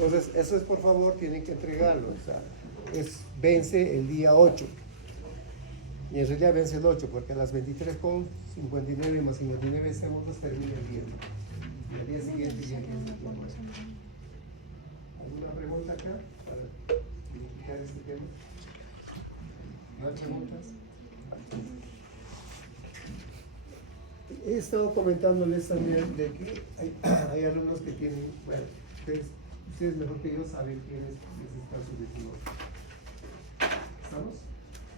Entonces, eso es, por favor, tienen que entregarlo. O sea, vence el día 8. Y en realidad vence el 8, porque a las 23:59 más 59 segundos termina el día. Y al día siguiente ya empieza el tiempo. ¿Alguna pregunta acá para explicar este tema? ¿No hay preguntas? He estado comentándoles también de que hay alumnos que tienen, bueno, ustedes mejor que yo saben quiénes están subvencionados. ¿Estamos?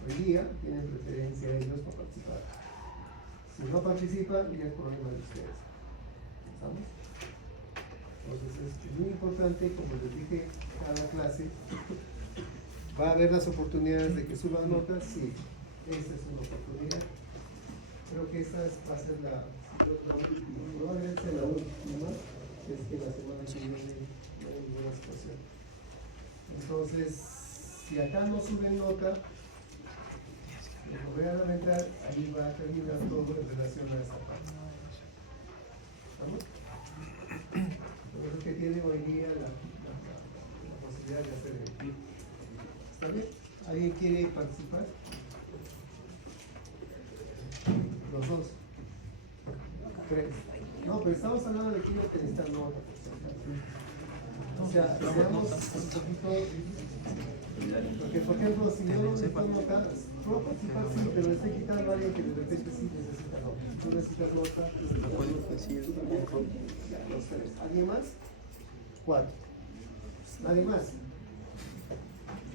Hoy día tienen preferencia ellos para participar. Si no participan, ya es problema de ustedes. ¿Estamos? Entonces es muy importante, como les dije, cada clase va a haber las oportunidades de que suban notas. Sí, esta es una oportunidad. Creo que esta va a ser probablemente la última, es que la semana que viene no hay ninguna situación. Entonces, si acá no suben nota, lo voy a lamentar, ahí va a terminar todo en relación a esta parte. ¿Estamos? Por eso que tienen hoy día la posibilidad de hacer el. ¿Está bien? ¿Alguien quiere participar? Los dos. 3. No, pero estamos hablando de que que necesitan nota. O sea, veamos un poquito. Porque, por ejemplo, si yo no necesito nota, puedo participar, sí, pero le estoy quitando a alguien que de repente sí necesita nota. Tú necesitas nota. Los 3. ¿Alguien más? 4. ¿Nadie más?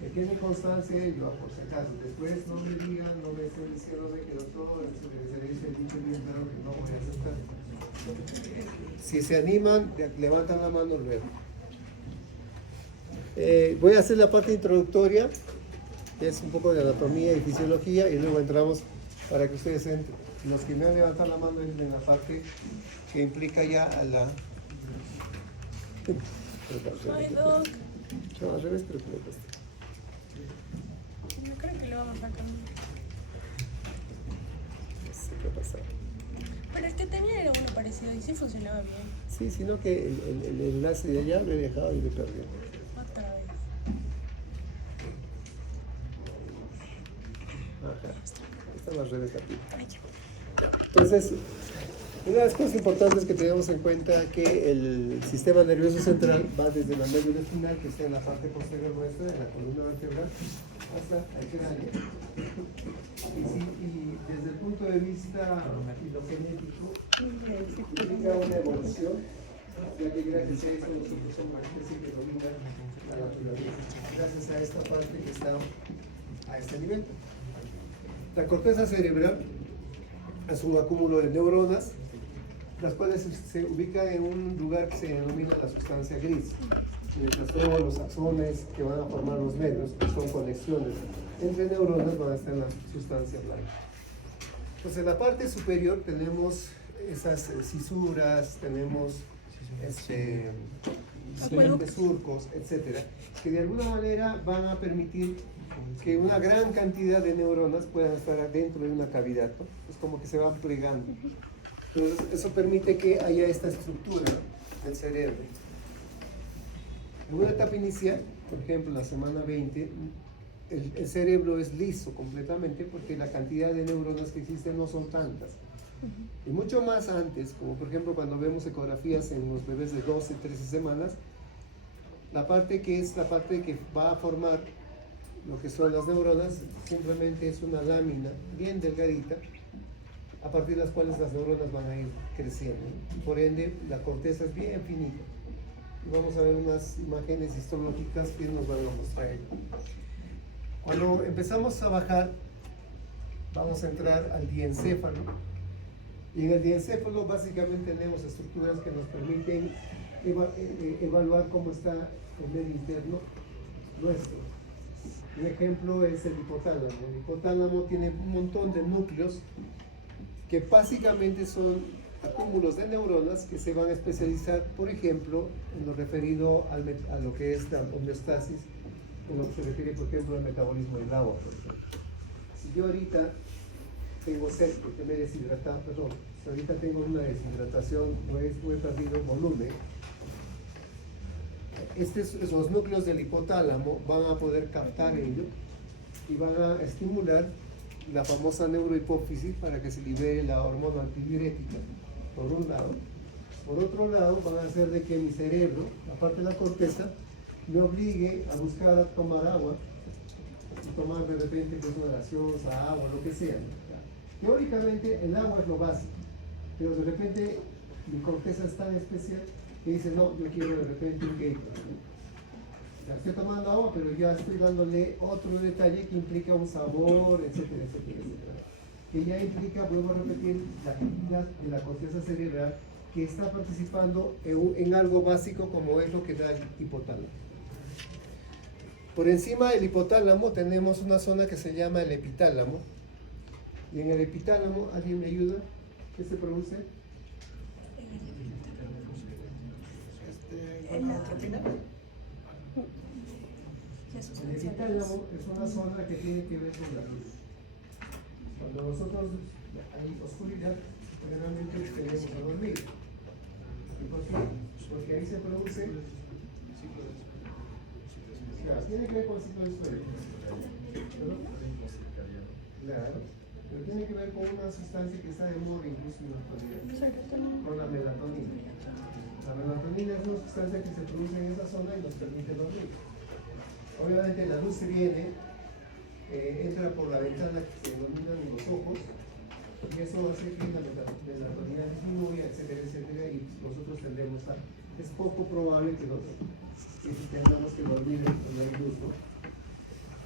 Que tiene constancia ello, por si acaso. Después no me digan, no me estén diciendo que doctor, se le dice dicho bien claro que no voy a aceptar. Si se animan, levantan la mano luego. Voy a hacer la parte introductoria, que es un poco de anatomía y fisiología, y luego entramos para que ustedes entren. Los que me han levantado la mano en la parte que implica ya a la. Ay, Doc. No, al revés, pero que me cuesta. Yo creo que lo vamos a cambiar. No sé qué pasa. Pero el que tenía era uno parecido y sí funcionaba bien. Sí, sino que el enlace de allá lo he dejado y lo he perdido. Otra vez. Ajá. Estaba al revés aquí. Ay, ya. Entonces, una de las cosas importantes que tenemos en cuenta es que el sistema nervioso central va desde la médula espinal, que está en la parte posterior nuestra, en la columna vertebral, hasta el cráneo. Y desde el punto de vista filogenético, implica una evolución, ya que gracias a eso nosotros somos una especie que domina la naturaleza, gracias a esta parte que está a este nivel. La corteza cerebral es un acúmulo de neuronas, las cuales se ubican en un lugar que se denomina la sustancia gris, mientras todos los axones que van a formar los medios, que son conexiones entre neuronas, van a estar en la sustancia blanca. Entonces en la parte superior tenemos esas cisuras, tenemos surcos, etcétera, que de alguna manera van a permitir que una gran cantidad de neuronas puedan estar dentro de una cavidad, ¿no? Es como que se van plegando. Entonces, eso permite que haya esta estructura del cerebro. En una etapa inicial, por ejemplo, en la semana 20, el cerebro es liso completamente porque la cantidad de neuronas que existen no son tantas. Y mucho más antes, como por ejemplo cuando vemos ecografías en los bebés de 12, 13 semanas, la parte que va a formar lo que son las neuronas simplemente es una lámina bien delgadita, a partir de las cuales las neuronas van a ir creciendo. Por ende, la corteza es bien finita. Y vamos a ver unas imágenes histológicas que nos van a mostrar ello. Cuando empezamos a bajar, vamos a entrar al diencéfalo. Y en el diencéfalo básicamente tenemos estructuras que nos permiten evaluar cómo está el medio interno nuestro. Un ejemplo es el hipotálamo. El hipotálamo tiene un montón de núcleos que básicamente son acúmulos de neuronas que se van a especializar, por ejemplo, en lo referido a lo que es la homeostasis, en lo que se refiere, por ejemplo, al metabolismo del agua. Por ejemplo. Si yo ahorita tengo sed, porque me he deshidratado, perdón, si ahorita tengo una deshidratación, no he perdido volumen, Los núcleos del hipotálamo van a poder captar ello y van a estimular la famosa neurohipófisis para que se libere la hormona antidiurética, por un lado. Por otro lado, van a hacer de que mi cerebro, la parte de la corteza, me obligue a buscar a tomar agua, y tomar de repente pues, una gaseosa, agua, lo que sea. Teóricamente el agua es lo básico, pero de repente mi corteza es tan especial que dice, no, yo quiero de repente un Gatorade. Estoy tomando agua, pero ya estoy dándole otro detalle que implica un sabor, etcétera, etcétera, etcétera. Que ya implica, vuelvo a repetir, la actividad de la corteza cerebral que está participando en algo básico como es lo que da el hipotálamo. Por encima del hipotálamo tenemos una zona que se llama el epitálamo. Y en el epitálamo, ¿alguien me ayuda? ¿Qué se produce? ¿Gonadotropina? El epitálamo es una zona que tiene que ver con la luz. Cuando nosotros hay oscuridad, generalmente tenemos a dormir. ¿Y por qué? Porque ahí se produce. Claro, tiene que ver con el ciclo del sueño. Claro, pero tiene que ver con una sustancia que está de moda incluso en la actualidad, con la melatonina. La melatonina es una sustancia que se produce en esa zona y nos permite dormir. Obviamente la luz se viene, entra por la ventana que se denominan los ojos, y eso hace que la melatonina disminuya, etcétera, etcétera, y nosotros tendremos a... Es poco probable que tengamos que dormir con la luz, ¿no?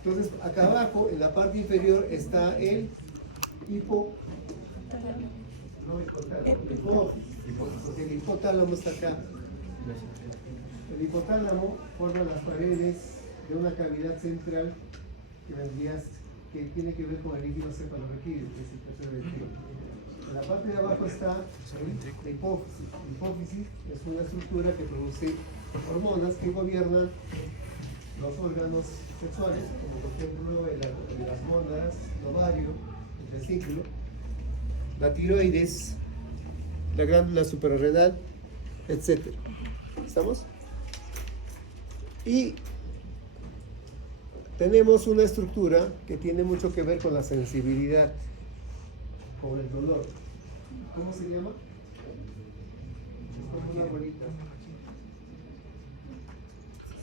Entonces, acá abajo, en la parte inferior, está el porque el hipotálamo está acá. El hipotálamo forma las paredes de una cavidad central que tiene que ver con el líquido cefalorraquídeo, que es el tercer ventrículo. En la parte de abajo está la hipófisis. La hipófisis es una estructura que produce hormonas que gobiernan los órganos sexuales, como por ejemplo las gónadas, el ovario, el testículo, la tiroides, la glándula suprarrenal, etc. ¿Estamos? Y tenemos una estructura que tiene mucho que ver con la sensibilidad, con el dolor. ¿Cómo se llama? Es como una bolita.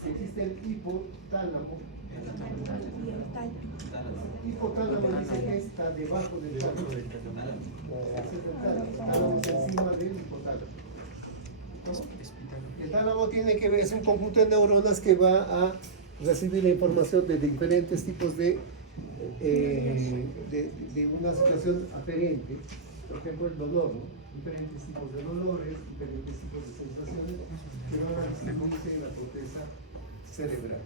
Si existe el hipotálamo, hipotálamo dice que está debajo del tálamo. El tálamo es encima del hipotálamo. El tálamo tiene que ver, es un conjunto de neuronas que va a recibir la información de diferentes tipos de una situación aferente, por ejemplo el dolor, ¿no? Diferentes tipos de dolores, diferentes tipos de sensaciones que van a distribuirse en la corteza cerebral.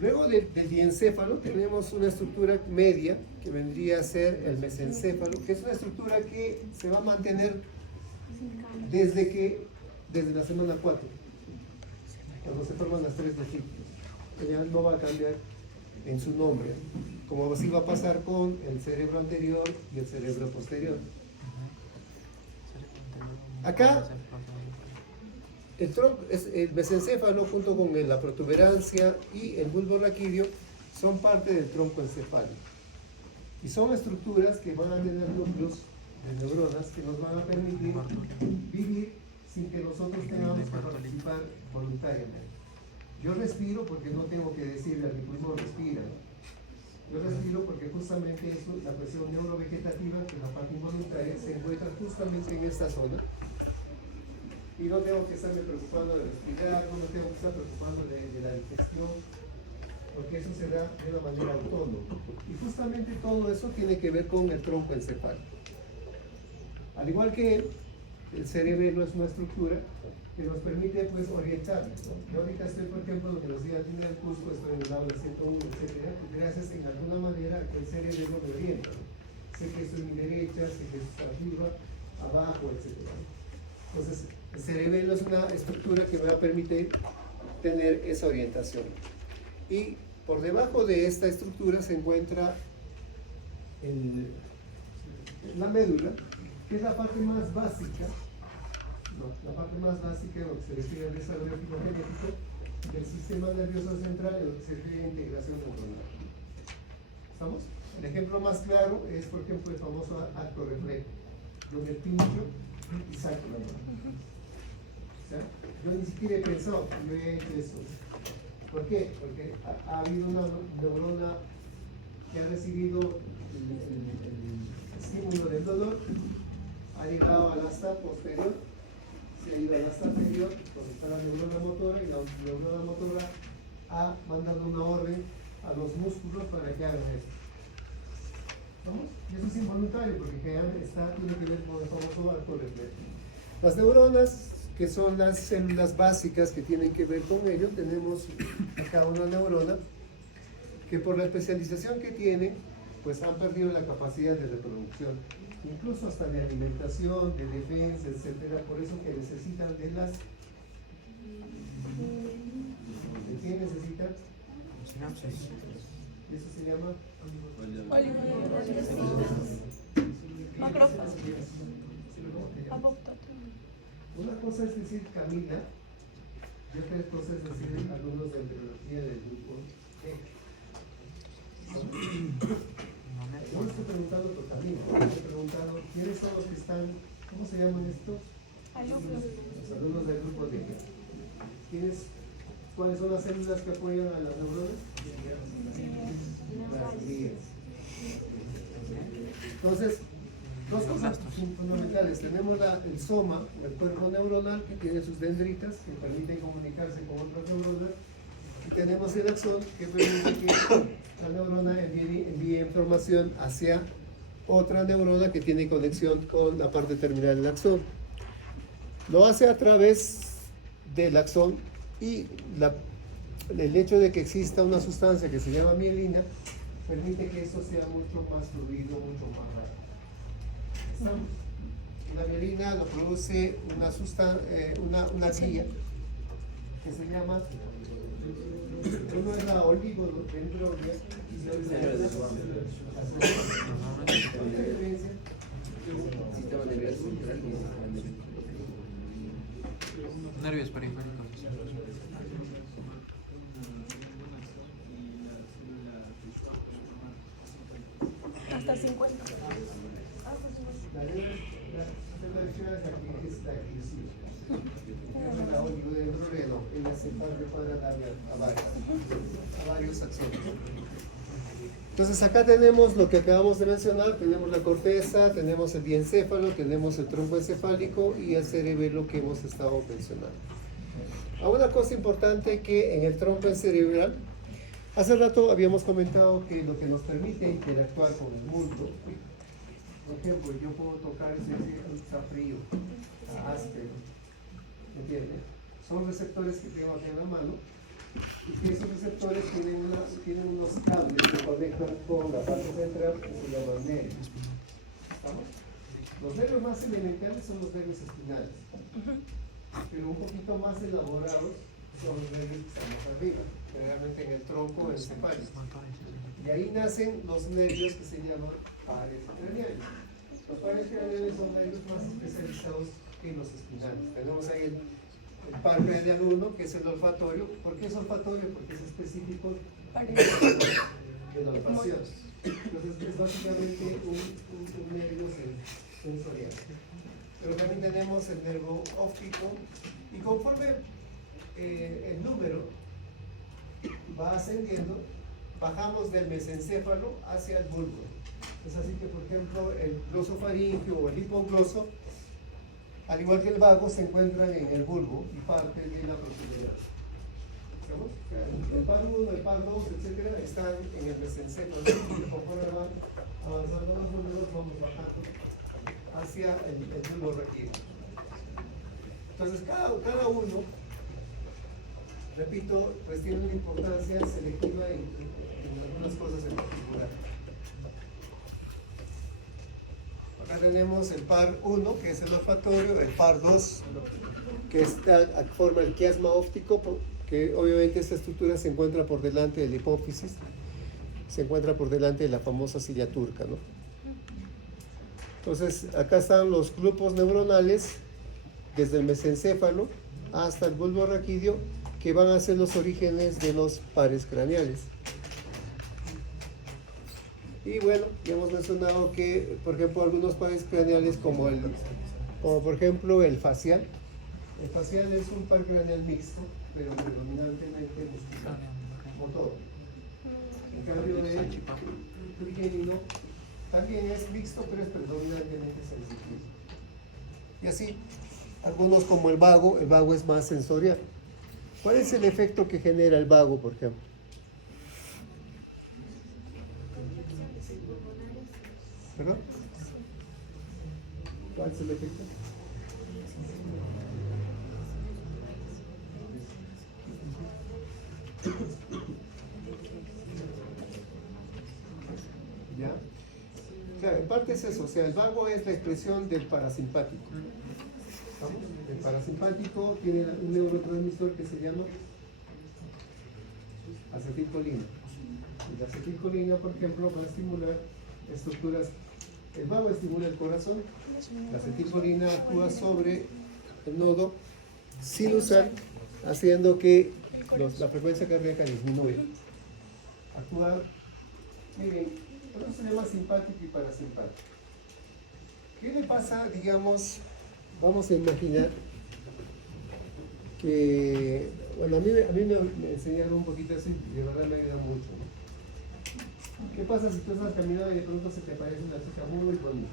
Luego del diencéfalo tenemos una estructura media que vendría a ser el mesencéfalo, que es una estructura que se va a mantener desde la semana 4, cuando se forman las 3 vesículas. Ella no va a cambiar en su nombre, como así va a pasar con el cerebro anterior y el cerebro posterior. Acá el mesencéfalo junto con la protuberancia y el bulbo raquídeo son parte del tronco encefálico y son estructuras que van a tener núcleos de neuronas que nos van a permitir vivir sin que nosotros tengamos que participar voluntariamente. Yo respiro porque no tengo que decirle a mi pulmón respira. Yo respiro porque justamente eso, la cuestión neurovegetativa, que es la parte involuntaria, se encuentra justamente en esta zona. Y no tengo que estarme preocupando de respirar, no tengo que estar preocupando de la digestión, porque eso se da de una manera autónoma. Y justamente todo eso tiene que ver con el tronco encefálico. Al igual que el cerebelo es una estructura que nos permite pues orientarnos, ¿no? Yo ahorita estoy, por ejemplo, en la Universidad del Cusco, estoy en el aula 101, etc. Gracias en alguna manera a que el cerebelo me orienta, ¿no? Sé que esto es mi derecha, sé que esto está arriba, abajo, etc. Entonces, el cerebelo es una estructura que me va a permitir tener esa orientación. Y por debajo de esta estructura se encuentra la médula, que es la parte más básica No, la parte más básica en lo que se refiere al desarrollo filogenético del sistema nervioso central en lo que se refiere a integración neuronal. ¿Estamos? El ejemplo más claro es, por ejemplo, el famoso acto reflejo, donde pincho y saco la mano. O sea, yo ni siquiera he pensado, yo he hecho eso. ¿Por qué? Porque ha habido una neurona que ha recibido el estímulo del dolor, ha llegado al asta posterior, se ha ido al asta anterior, donde está la neurona motora, y la neurona motora ha mandado una orden a los músculos para que hagan esto. ¿Vamos? Y eso es involuntario, porque tiene que ver con el famoso acto reflejo. Las neuronas, que son las células básicas que tienen que ver con ello, tenemos acá una neurona que por la especialización que tiene, pues han perdido la capacidad de reproducción, incluso hasta de alimentación, de defensa, etcétera. Por eso que necesitan de las... ¿De quién necesitan? Sinapsis. Eso se llama... Macrófagos. Apoptosis. Una cosa es decir Camila y otra cosa es decir alumnos de embriología del grupo E. No estoy preguntando por Camila, estoy preguntando quiénes son los que están, ¿cómo se llaman estos? Alumnos. Los alumnos del grupo D. ¿Cuáles son las células que apoyan a las neuronas? Las glías. Entonces, dos cosas fundamentales. Tenemos el soma, el cuerpo neuronal, que tiene sus dendritas, que permiten comunicarse con otras neuronas. Y tenemos el axón, que permite que la neurona envíe información hacia otra neurona que tiene conexión con la parte terminal del axón. Lo hace a través del axón y el hecho de que exista una sustancia que se llama mielina permite que eso sea mucho más fluido, mucho más rápido. ¿Estamos? La mielina lo produce una guía que se llama, uno es la oligodendroglía y la otra es la diferencia. Nervios periféricos. Hasta 50. La oligodendroglía no, ella se puede darle a varios axones. Entonces acá tenemos lo que acabamos de mencionar, tenemos la corteza, tenemos el diencéfalo, tenemos el tronco encefálico y el cerebelo que hemos estado mencionando. Una cosa importante que en el tronco cerebral, hace rato habíamos comentado que lo que nos permite interactuar con el mundo, por ejemplo, yo puedo tocar y decir, está frío, está áspero, ¿entiendes? Son receptores que tengo aquí en la mano. Y que esos receptores tienen unos cables que conectan con la parte central que se llaman nervios. ¿Estamos? Los nervios más elementales son los nervios espinales, pero un poquito más elaborados son los nervios que están más arriba, generalmente en el tronco encefálico. Y ahí nacen los nervios que se llaman pares craneales. Los pares craneales son nervios más especializados que los espinales. Tenemos ahí el par craneal 1, que es el olfatorio. ¿Por qué es olfatorio? Porque es específico de la olfacción. Entonces es básicamente un nervio sensorial. Pero también tenemos el nervio óptico y conforme el número va ascendiendo, bajamos del mesencéfalo hacia el bulbo. Es así que, por ejemplo, el glosofaringio o el hipogloso, al igual que el vago, se encuentran en el bulbo y parte de la proximidad. El par 1, el par 2, etcétera, están en el mesencéfalo y conforme van avanzando los números, vamos bajando hacia el bulbo raquídeo. Entonces, cada uno, repito, pues tiene una importancia selectiva en algunas cosas en particular. Acá tenemos el par 1, que es el olfatorio, el par 2, que forma el quiasma óptico, que obviamente esta estructura se encuentra por delante de la hipófisis, se encuentra por delante de la famosa silla turca, ¿no? Entonces, acá están los grupos neuronales desde el mesencéfalo hasta el bulbo raquídeo, que van a ser los orígenes de los pares craneales. Y bueno, ya hemos mencionado que, por ejemplo, algunos pares craneales como por ejemplo el facial. El facial es un par craneal mixto, pero predominantemente motor. En cambio el trigémino también es mixto, pero es predominantemente sensitivo. Y así, algunos como el vago es más sensorial. ¿Cuál es el efecto que genera el vago, por ejemplo? ¿Perdón? ¿Cuál es el efecto? ¿Ya? O sea, en parte es eso, o sea, el vago es la expresión del parasimpático. ¿Vamos? El parasimpático tiene un neurotransmisor que se llama acetilcolina. Y la acetilcolina, por ejemplo, va a estimular estructuras. El vago estimula el corazón, la acetilcolina actúa sobre el nodo sinusal, haciendo que la frecuencia cardíaca disminuya. Actúa, miren, por eso se llama simpático y parasimpático. ¿Qué le pasa, digamos, vamos a imaginar que, bueno, a mí me enseñaron un poquito eso y de verdad me ayuda mucho, ¿no? ¿Qué pasa si tú estás caminando y de pronto se te aparece una chica muy bonita?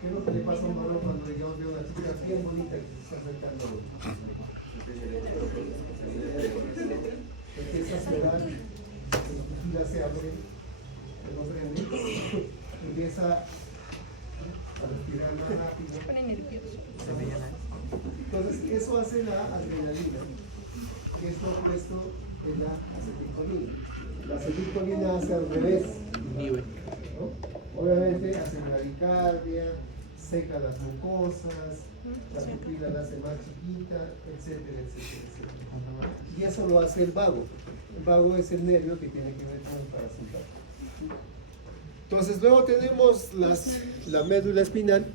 ¿Qué es lo que le pasa a un varón cuando digamos ve una chica bien bonita que se está acercando a uno? Empieza a sudar, la pupila se abre, no prende, empieza a respirar más rápido. Se pone nervioso. Entonces, eso hace la adrenalina, que es lo opuesto de la acetilcolina. La acetilcolina hace al revés, ¿no? Obviamente hace bradicardia, seca las mucosas, la pupila la hace más chiquita, etcétera, etcétera, etcétera. Y eso lo hace el vago. El vago es el nervio que tiene que ver con el parasimpático. Entonces, luego tenemos la médula espinal,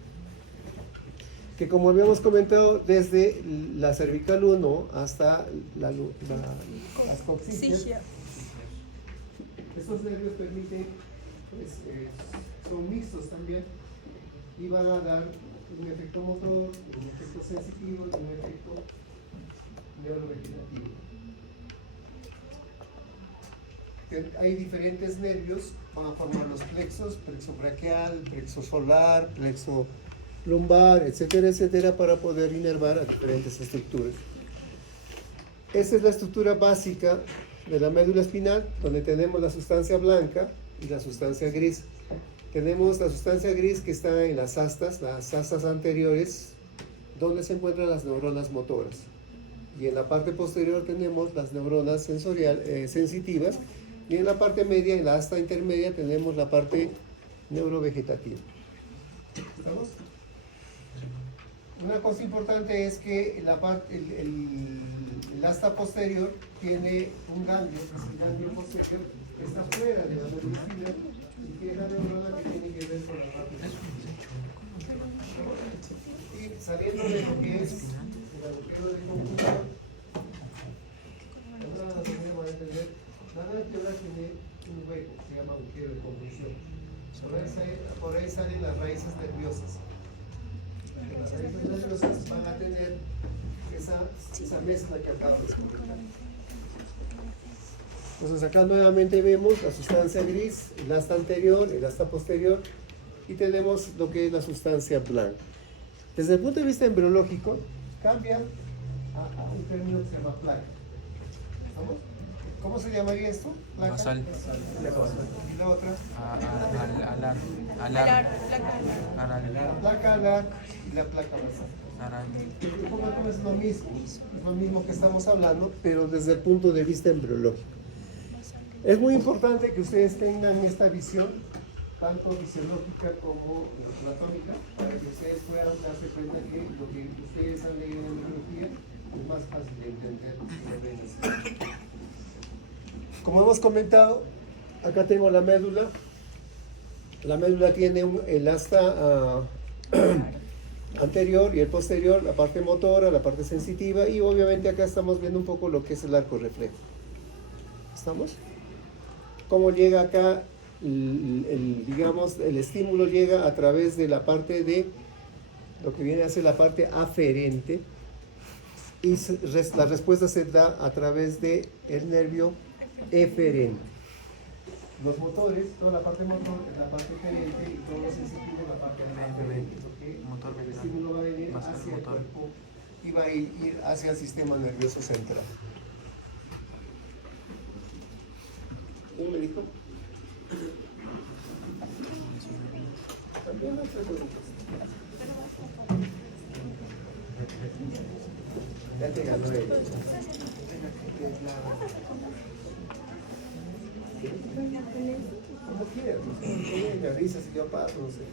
que como habíamos comentado, desde la cervical 1 hasta las coxígeas, estos nervios permiten, pues, son mixtos también y van a dar un efecto motor, un efecto sensitivo y un efecto neurovegetativo. Hay diferentes nervios, van a formar los plexos, plexo braquial, plexo solar, plexo lumbar, etcétera, etcétera, para poder inervar a diferentes estructuras. Esa es la estructura básica de la médula espinal, donde tenemos la sustancia blanca y la sustancia gris. Tenemos la sustancia gris que está en las astas anteriores, donde se encuentran las neuronas motoras. Y en la parte posterior tenemos las neuronas sensitivas, y en la parte media, en la asta intermedia, tenemos la parte neurovegetativa. ¿Estamos? Una cosa importante es que el asta posterior tiene un ganglio, el ganglio posterior está fuera de la médula espinal y que es la neurona que tiene que ver con la parte y saliendo de lo que es el agujero de conjunción, la vamos a entender, la vértebra tiene un hueco que se llama agujero de conjunción. Por ahí salen las raíces nerviosas. Las raíces nerviosas van a tener esa mezcla que acabamos de comentar. Entonces acá nuevamente vemos la sustancia gris, el asta anterior, el asta posterior, y tenemos lo que es la sustancia blanca. Desde el punto de vista embriológico, cambia a un término que se llama placa. ¿Vamos? ¿Cómo se llamaría esto? Placa. Basal. Y la otra. Alar. La placa alar y la placa basal. Un poco es lo mismo que estamos hablando, pero desde el punto de vista embriológico. Es muy importante que ustedes tengan esta visión, tanto fisiológica como platónica, para que ustedes puedan darse cuenta que lo que ustedes han leído en embriología es más fácil de entender si lo ven así. Como hemos comentado, acá tengo la médula. La médula tiene el asta anterior y el posterior, la parte motora, la parte sensitiva, y obviamente acá estamos viendo un poco lo que es el arco reflejo. ¿Estamos? ¿Cómo llega acá? Digamos, el estímulo llega a través de la parte de lo que viene a ser la parte aferente, y la respuesta se da a través de el nervio eferente. Los motores, toda la parte motor es la parte eferente y todo lo sensitivo la parte aferente. ¿Okay? El estímulo va a venir hacia el cuerpo y va a ir hacia el sistema nervioso central. ¿Un médico? También no te preocupes. Ya te ganó él. Como quieras, me avisas y yo paso, no sé.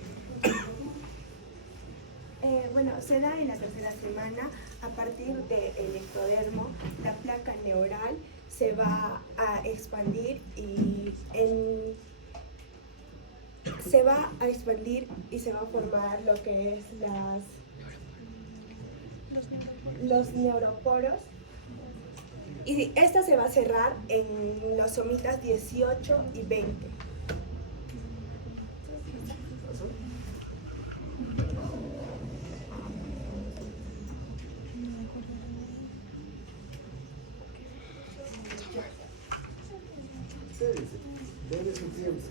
Bueno, se da en la tercera semana. A partir del ectodermo, la placa neural se va a expandir y se va a formar lo que es los neuroporos, y esta se va a cerrar en los somitas 18 y 20. Debe su tiempo.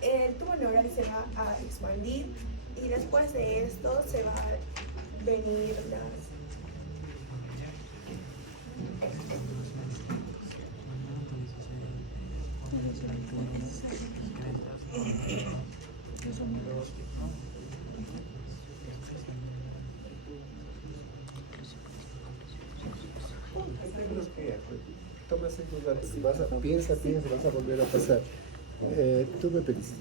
El tubo neural se va a expandir y después de esto se va a venir Toma 6 lugares, piensa, vas a volver a pasar. Tú me pediste.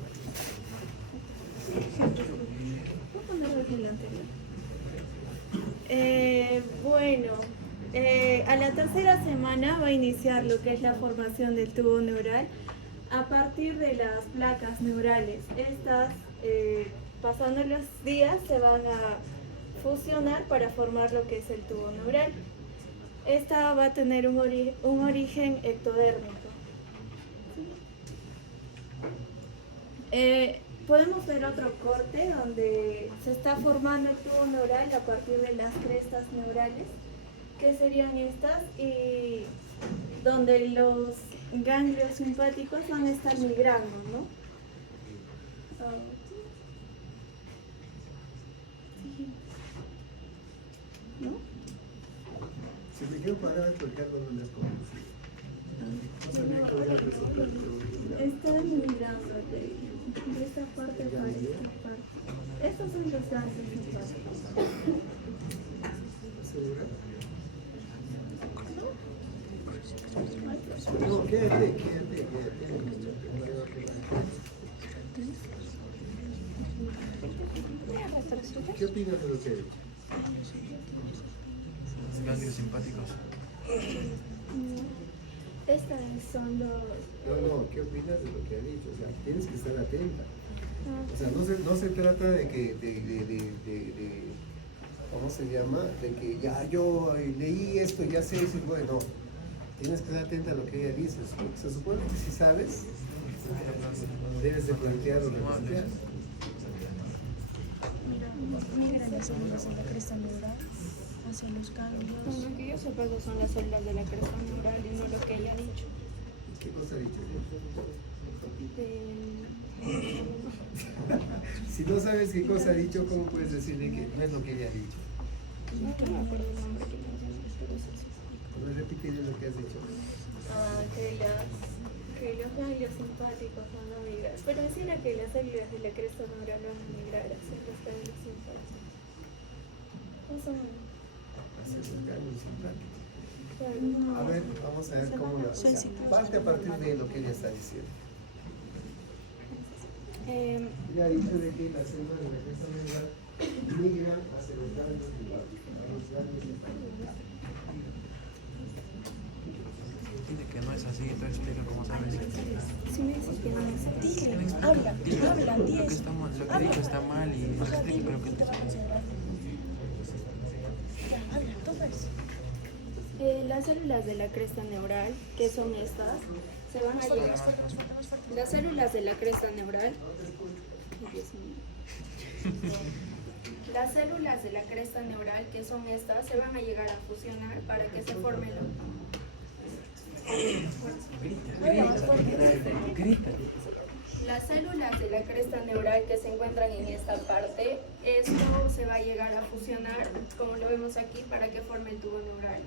Bueno, a la tercera semana va a iniciar lo que es la formación del tubo neural a partir de las placas neurales. Estas, pasando los días, se van a fusionar para formar lo que es el tubo neural. Esta va a tener un origen ectodérmico. Podemos ver otro corte donde se está formando el tubo neural a partir de las crestas neurales, que serían estas, y donde los ganglios simpáticos van a estar migrando, ¿no? ¿No? Si me quiero parar porque algo no les conozco. No sabía que voy a resolver. Está migrando de esta parte para esta parte. Estos son los ganglios simpáticos. ¿Segura? No, quédate. ¿Qué opinas de lo que he dicho? Ganglios simpáticos. Estas son los... No, ¿qué opinas de lo que ha dicho? O sea, tienes que estar atenta. O sea, no se trata de que, ¿cómo se llama? De que ya yo leí esto, ya sé eso, bueno, tienes que estar atenta a lo que ella dice. Se supone que si sabes, debes de plantear o replantear. Migran las células de la cresta neural hacia los ganglios. Con lo que yo sepa, son las células de la cresta neural y no lo que ella ha dicho. ¿Qué cosa ha dicho? Si no sabes qué cosa ha dicho, ¿cómo puedes decirle que no es lo que ella ha dicho? No me acuerdo el nombre que mencionó, pero es así. ¿Puedes repetir lo que has dicho? Que los ganglios simpáticos van a migrar. Pero decía que las células de la cresta neural van a migrar hacia los ganglios simpáticos. Más o menos. Hacia los ganglios simpáticos. Claro. A ver, vamos a ver cómo la... O sea, parte a partir de lo que ella está diciendo. Ya ha dicho de que las células de la cresta neural migran hacia los ganglios linguales. Dice que no es así, entonces explica cómo sabes. Si me dices que no es así. Dile, habla, Lo que, diez. está mal, lo que he dicho está mal y no Ajá, explica, pero que te va a considerar. Ya, habla, entonces. Las células de la cresta neural, que son estas, se van a Más fuerte, llegar. más fuerte, más fuerte, más fuerte. Las células de la cresta neural. Ay, Dios mío. Las células de la cresta neural, que son estas, se van a llegar a fusionar para que se forme las células de la cresta neural que se encuentran en esta parte. Esto se va a llegar a fusionar, como lo vemos aquí, para que forme el tubo neural.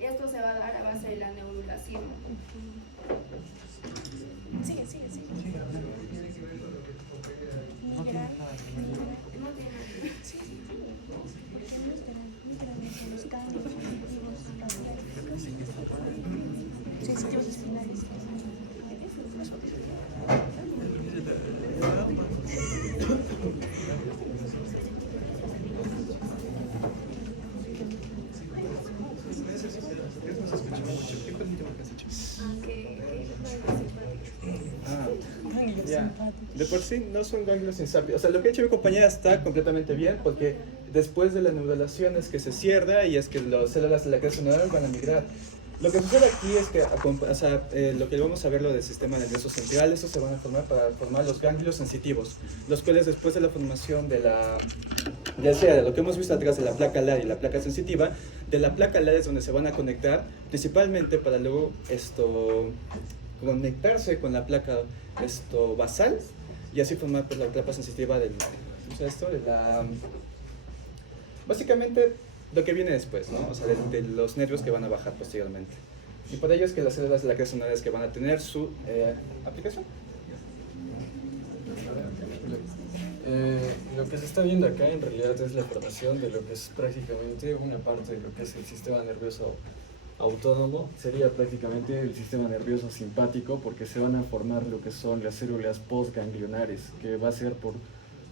Esto se va a dar a base de la neurulación. Sigue, sigue, sigue. no tiene nada que ver. No tiene nada que ver. Sí, sí, sí. Porque literalmente los ganglios sensitivos faciales, sensitivos espinales. Ya. De por sí no son ganglios insápidos. O sea, lo que ha hecho mi compañera está completamente bien porque después de la neurulación es que se cierra y es que las células de la cresta neural van a migrar. Lo que sucede aquí es que, o sea, lo que vamos a ver lo del sistema nervioso central, estos se van a formar para formar los ganglios sensitivos, los cuales después de la formación de la, ya sea de lo que hemos visto atrás de la placa alar y la placa sensitiva, de la placa alar es donde se van a conectar, principalmente para luego conectarse con la placa basal y así formar pues, la placa sensitiva del, ¿cómo se llama esto? De la, básicamente lo que viene después, ¿no? O sea, de los nervios que van a bajar posteriormente. Y por ello es que las células de la cresta neural es que van a tener su aplicación. Lo que se está viendo acá en realidad es la formación de lo que es prácticamente una parte de lo que es el sistema nervioso autónomo. Sería prácticamente el sistema nervioso simpático porque se van a formar lo que son las células postganglionares, que va a ser por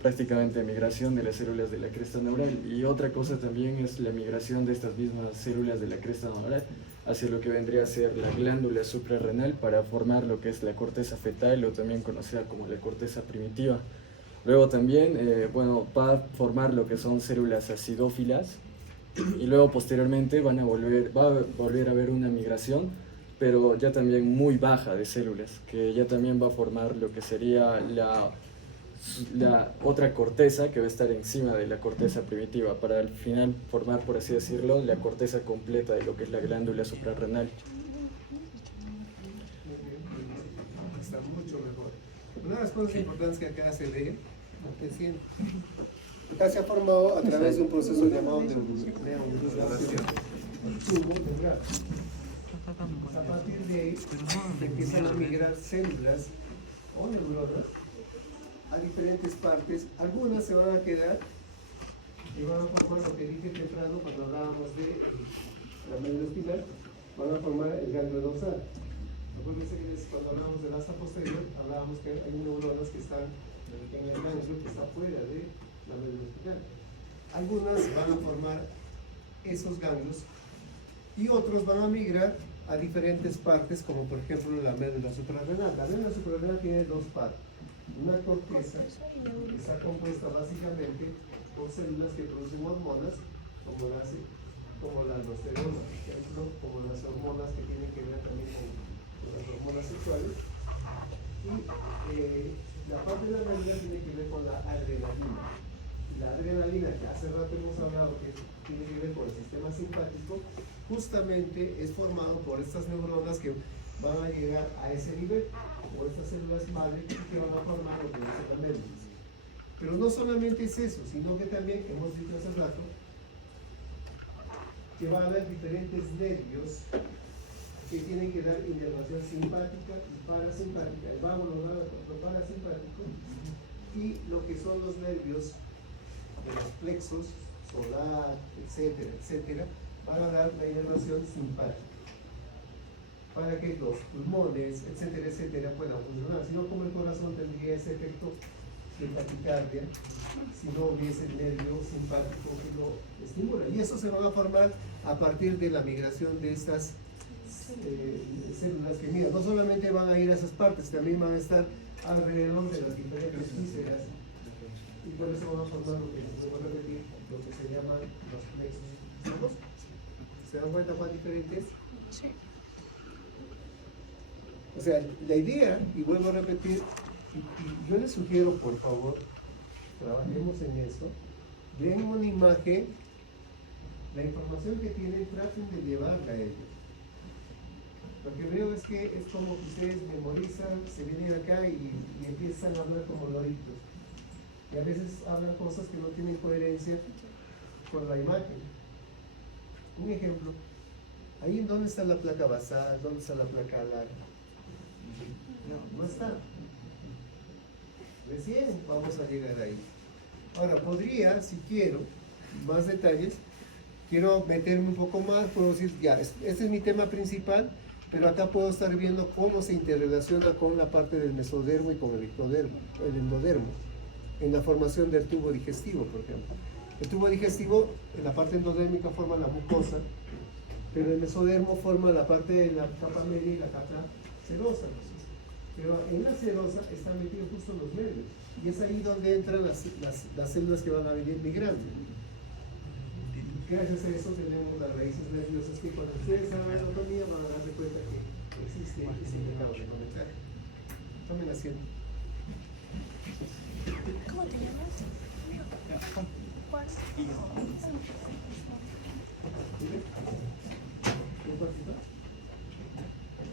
prácticamente migración de las células de la cresta neural. Y otra cosa también es la migración de estas mismas células de la cresta neural hacia lo que vendría a ser la glándula suprarrenal para formar lo que es la corteza fetal o también conocida como la corteza primitiva. Luego también, va a formar lo que son células acidófilas y luego posteriormente va a volver a haber una migración, pero ya también muy baja de células, que ya también va a formar lo que sería la otra corteza que va a estar encima de la corteza primitiva para al final formar, por así decirlo, la corteza completa de lo que es la glándula suprarrenal. Está mucho mejor. Una de las cosas importantes que acá se lee, acá se ha formado a través de un proceso llamado neurulación, tubo neural. A partir de ahí empiezan a migrar células o neuronas a diferentes partes. Algunas se van a quedar y van a formar lo que dije temprano cuando hablábamos de la médula espinal, van a formar el ganglio dorsal. Acuérdense que cuando hablamos del asta posterior, hablábamos que hay neuronas que están en el ganglio que está fuera de la médula espinal. Algunas van a formar esos ganglios y otros van a migrar a diferentes partes, como por ejemplo la médula suprarrenal. La médula suprarrenal tiene dos partes. Una corteza que está compuesta básicamente por células que producen hormonas, como la aldosterona, por ejemplo, como las hormonas que tienen que ver también con las hormonas sexuales. Y la parte de la médula tiene que ver con la adrenalina. La adrenalina, que hace rato hemos hablado que tiene que ver con el sistema simpático, justamente es formado por estas neuronas que van a llegar a ese nivel, por estas células madre que van a formar lo que dicen las médulas. Pero no solamente es eso, sino que también, hemos dicho hace rato, que va a haber diferentes nervios que tienen que dar inervación simpática y parasimpática, el vago lo parasimpático, y lo que son los nervios de los plexos, solar, etcétera, etcétera, van a dar la inervación simpática para que los pulmones, etcétera, etcétera, puedan funcionar. Si no, como el corazón tendría ese efecto de taquicardia si no hubiese el nervio simpático que lo estimula. Y eso se va a formar a partir de la migración de estas células que mira, no solamente van a ir a esas partes, también van a estar alrededor de las diferentes vísceras y por eso van a formar lo que se llaman los plexos. ¿Se dan cuenta cuán diferentes? Sí. O sea, la idea, y vuelvo a repetir, y yo les sugiero, por favor, trabajemos en eso, den una imagen, la información que tienen, traten de llevarla a ellos. Lo que veo es que es como que ustedes memorizan, se vienen acá y empiezan a hablar como loritos. Y a veces hablan cosas que no tienen coherencia con la imagen. Un ejemplo, ahí en dónde está la placa basal, dónde está la placa alar. No está. Recién vamos a llegar ahí. Ahora, podría, si quiero, más detalles, quiero meterme un poco más, puedo decir, ya, este es mi tema principal, pero acá puedo estar viendo cómo se interrelaciona con la parte del mesodermo y con el ectodermo, el endodermo, en la formación del tubo digestivo, por ejemplo. El tubo digestivo, en la parte endodérmica, forma la mucosa, pero el mesodermo forma la parte de la capa media y la capa serosa. Pero en la serosa están metidos justo los nervios, y es ahí donde entran las células que van a venir migrando. Gracias a eso tenemos las raíces nerviosas que cuando ustedes hagan anatomía van a darse cuenta que existe ese que acabo de comentar. Tomen asiento. ¿Cómo te llamas? Juan. ¿Quieres participar?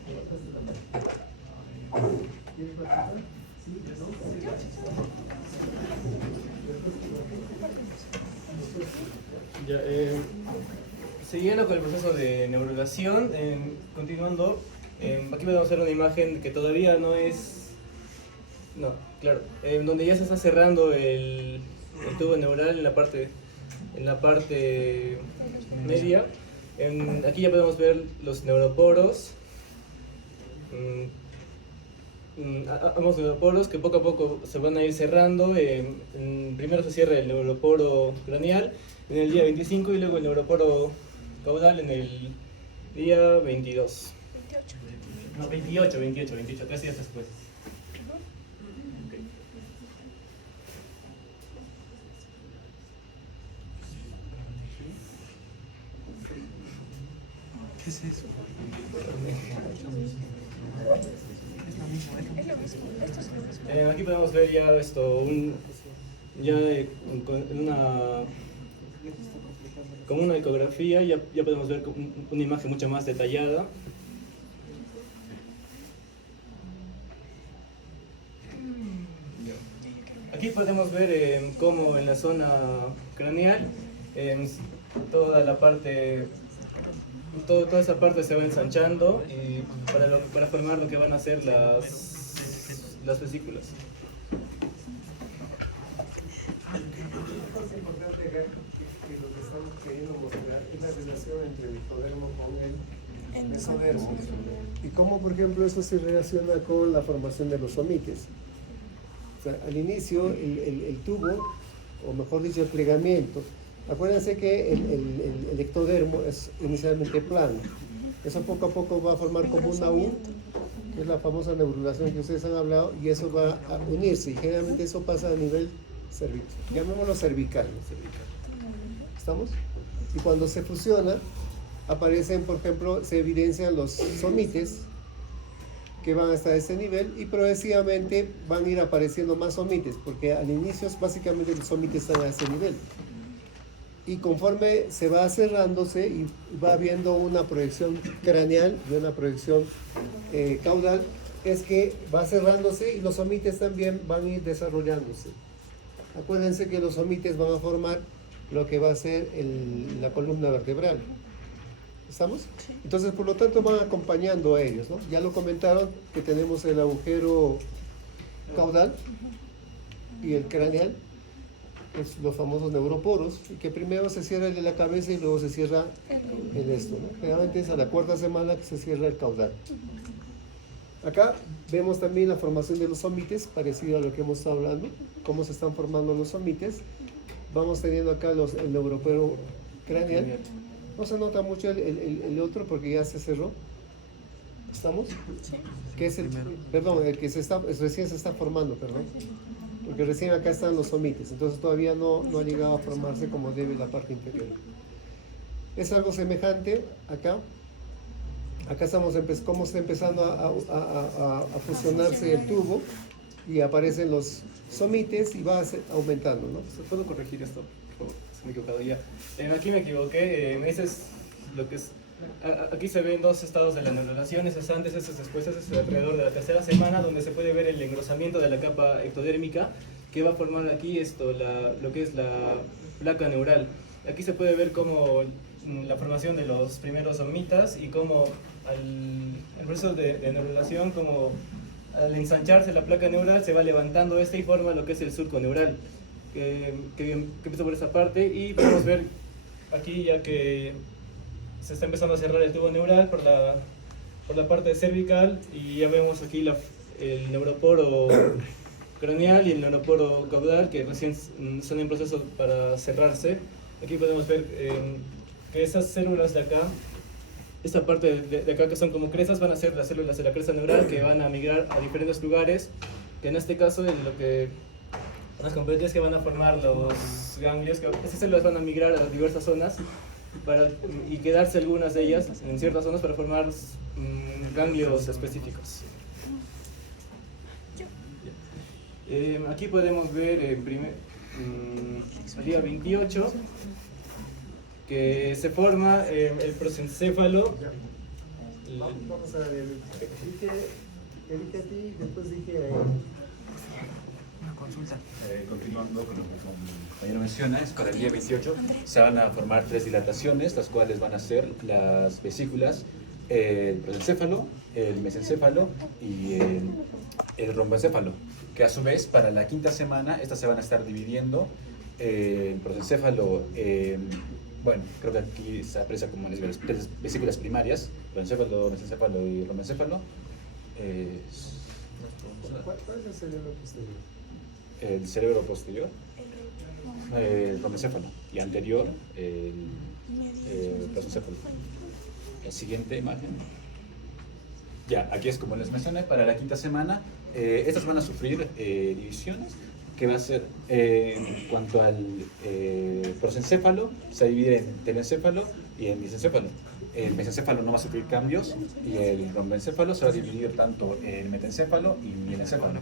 ¿Levantaste la mano? ¿Quieres participar? ¿Sí? ¿No? Ya, siguiendo con el proceso de neurulación, continuando, aquí podemos ver una imagen que todavía no es, no, claro, donde ya se está cerrando el tubo neural en la parte media. Aquí ya podemos ver los neuroporos, ambos neuroporos que poco a poco se van a ir cerrando. Primero se cierra el neuroporo craneal en el día 25 y luego el neuroporo caudal en el día 22. 28. No, 28, 3 días después. ¿Qué es eso? Aquí podemos ver ya esto, como una ecografía, ya podemos ver una imagen mucho más detallada. Aquí podemos ver cómo en la zona craneal toda esa parte se va ensanchando y para formar lo que van a ser las vesículas. Es importante acá que lo que estamos queriendo mostrar es la relación entre el ectodermo con el mesodermo y cómo, por ejemplo, eso se relaciona con la formación de los somites. O sea, al inicio el tubo, o mejor dicho el plegamiento, acuérdense que el ectodermo es inicialmente plano. Eso poco a poco va a formar como una U, que es la famosa neurulación que ustedes han hablado, y eso va a unirse, y generalmente eso pasa a nivel cervical, llamémoslo cervical. ¿Estamos? Y cuando se fusiona, aparecen, por ejemplo, se evidencian los somites, que van hasta ese nivel, y progresivamente van a ir apareciendo más somites, porque al inicio básicamente los somites están a ese nivel. Y conforme se va cerrándose y va habiendo una proyección craneal y una proyección caudal, es que va cerrándose y los somites también van a ir desarrollándose. Acuérdense que los somites van a formar lo que va a ser la columna vertebral. ¿Estamos? Entonces, por lo tanto, van acompañando a ellos, ¿no? Ya lo comentaron que tenemos el agujero caudal y el craneal, es los famosos neuroporos, y que primero se cierra el de la cabeza y luego se cierra el esto, ¿no? Generalmente es a la cuarta semana que se cierra el caudal. Acá vemos también la formación de los somites, parecido a lo que hemos estado hablando, cómo se están formando los somites. Vamos teniendo acá el neuroporo craneal. No se nota mucho el otro porque ya se cerró. ¿Estamos? Sí. Que es perdón, el que recién se está formando, perdón. Porque recién acá están los somites, entonces todavía no ha llegado a formarse como debe la parte inferior. Es algo semejante acá. Acá estamos cómo está empezando a fusionarse el tubo y aparecen los somites y va aumentando, ¿no? ¿Puedo corregir esto? Por favor, se me he equivocado ya. Aquí me equivoqué, ese es lo que es... Aquí se ven dos estados de la neurulación, ese es antes, ese es después, ese es alrededor de la tercera semana, donde se puede ver el engrosamiento de la capa ectodérmica que va a formar aquí lo que es la placa neural. Aquí se puede ver cómo la formación de los primeros somitas y cómo el proceso de neurulación, como al ensancharse la placa neural se va levantando y forma lo que es el surco neural, que empieza por esta parte, y podemos ver aquí ya que se está empezando a cerrar el tubo neural por la parte cervical, y ya vemos aquí el neuroporo craneal y el neuroporo caudal que recién están en proceso para cerrarse. Aquí podemos ver que esas células de acá, esta parte de acá que son como crestas, van a ser las células de la cresta neural que van a migrar a diferentes lugares, que en este caso las competencias que van a formar los ganglios, que esas células van a migrar a diversas zonas y quedarse algunas de ellas en ciertas zonas para formar ganglios específicos. Aquí podemos ver el día 28 que se forma el prosencéfalo. Vamos a ver. Dije a ti, después dije Una consulta. Continuando con lo que el compañero menciona, es para el día 28 se van a formar 3 dilataciones, las cuales van a ser las vesículas, el prosencéfalo, el mesencéfalo y el romboencéfalo, que a su vez para la quinta semana estas se van a estar dividiendo. El prosencéfalo, bueno, creo que aquí se aprecia como las 3 vesículas primarias, prosencéfalo, mesencéfalo y romboencéfalo. ¿Cuál es el cerebro posterior? El cerebro posterior, el romboencéfalo, y anterior el prosencéfalo. La siguiente imagen. Ya, aquí es como les mencioné, para la quinta semana, estas van a sufrir divisiones, que va a ser, en cuanto al prosencéfalo, se va a dividir en telencéfalo y en mesencéfalo. El mesencéfalo no va a sufrir cambios y el romboencéfalo se va a dividir tanto en metencéfalo y mielencéfalo.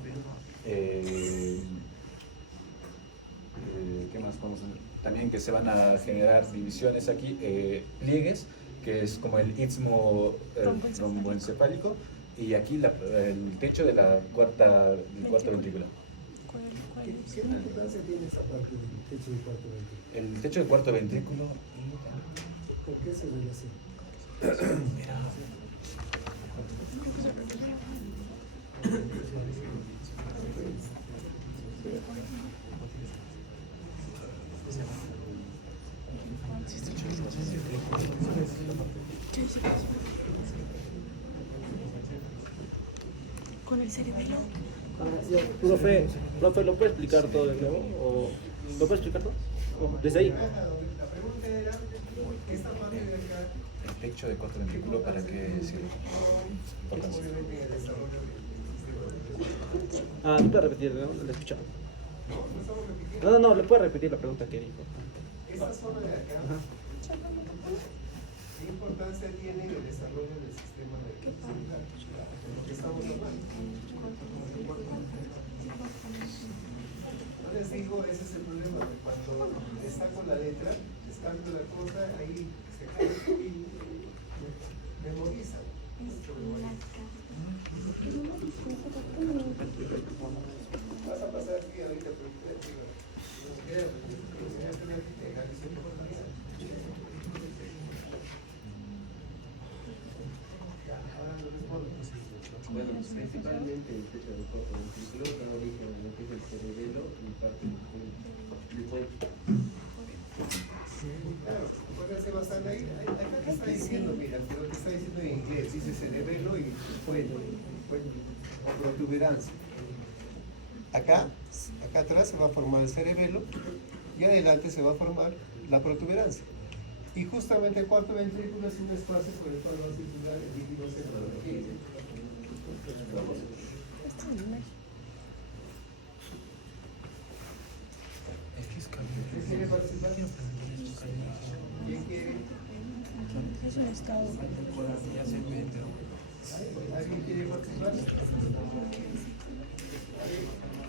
¿Qué más podemos ver? También que se van a generar divisiones aquí, pliegues, que es como el istmo romboencefálico, y aquí el techo del cuarto ventrículo. ¿Qué importancia tiene esa parte del techo del cuarto ventrículo? El techo del cuarto ventrículo. ¿Con qué se relaciona? Con el cerebelo. Profe, ¿lo puede explicar todo de nuevo? ¿O lo puede explicar todo? Desde ahí. La pregunta era, esta parte de acá, El techo del cuarto ventrículo, ¿para qué sirve? obviamente en el desarrollo del sistema. ¿No puede repetir? ¿No? Lo he escuchado. No, le puede repetir la pregunta que dijo. Esta zona de acá, ¿qué importancia tiene en el desarrollo del sistema nervioso central? Lo que estamos hablando. No les digo, ese es el problema, de cuando está con la letra, les cambio la cosa, ahí se cae y memoriza. Vas a pasar aquí ahorita, Bueno, principalmente el techo del cuerpo ventricular da origen a lo que es el cerebelo y parte del cuello. Claro, acuérdense bastante ahí. Acá te está diciendo, mira, pero te está diciendo en inglés, dice cerebelo y cuello. o protuberancia. Acá atrás se va a formar el cerebelo y adelante se va a formar la protuberancia. Y justamente el cuarto ventrículo es un espacio por el cual va a circular el líquido cefalorraquídeo. ¿Quién quiere participar? ¿Quién quiere? Es un estado. ¿Alguien quiere participar?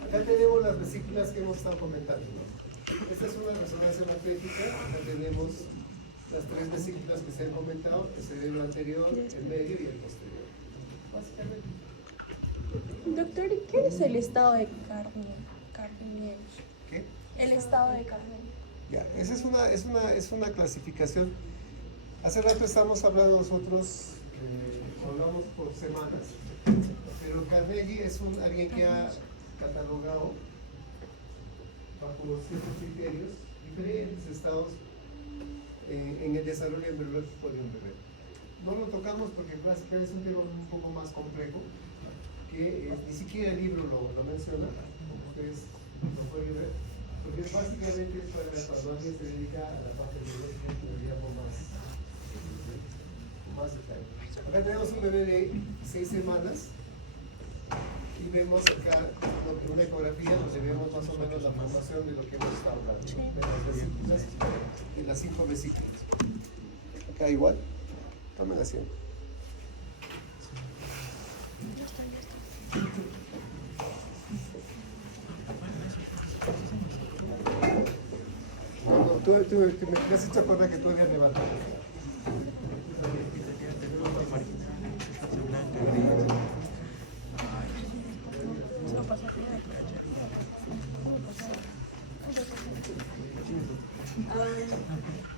Acá tenemos las vesículas que hemos estado comentando, ¿no? Esta es una resonancia magnética. Acá tenemos las tres vesículas que se han comentado: el cerebro anterior, el medio y el posterior. Básicamente. Doctor, ¿y qué es el estado de Carniel? ¿Qué? El estado de Carniel. Ya, esa es una clasificación. Hace rato estamos hablando nosotros, hablamos por semanas, pero Carnegie es alguien que ha catalogado bajo ciertos criterios diferentes estados en el desarrollo embriológico de un bebé. No lo tocamos porque básicamente es un tema un poco más complejo, que ni siquiera el libro lo menciona, como ustedes lo pueden ver, porque básicamente es para cuando alguien se dedica a la parte biológica que veríamos más detalle. Acá tenemos un bebé de 6 semanas y vemos acá una ecografía donde vemos más o menos la formación de lo que hemos estado hablando, ¿no? De las vesículas y las 5 vesículas. Acá igual, tomen asiento. No, tú me has hecho acordar que tú habías levantado.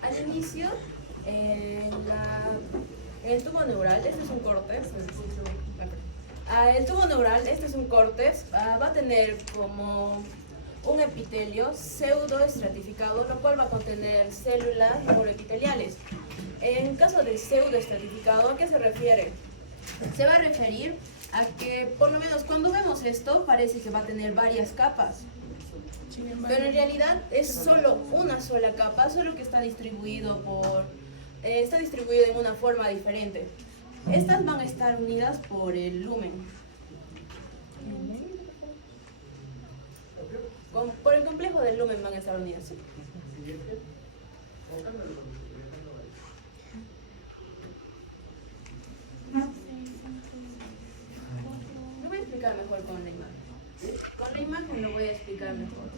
Al inicio, el tubo neural, este es un córtex. El tubo neural, este es un córtex, va a tener como un epitelio pseudoestratificado, lo cual va a contener células neuroepiteliales. En caso de pseudoestratificado, ¿a qué se refiere? Se va a referir a que, por lo menos cuando vemos esto, parece que va a tener varias capas. Pero en realidad es solo una sola capa, solo que está distribuido en una forma diferente. Estas van a estar unidas por el lumen. Por el complejo del lumen van a estar unidas. ¿Sí? Lo voy a explicar mejor con la imagen. Con la imagen lo voy a explicar mejor.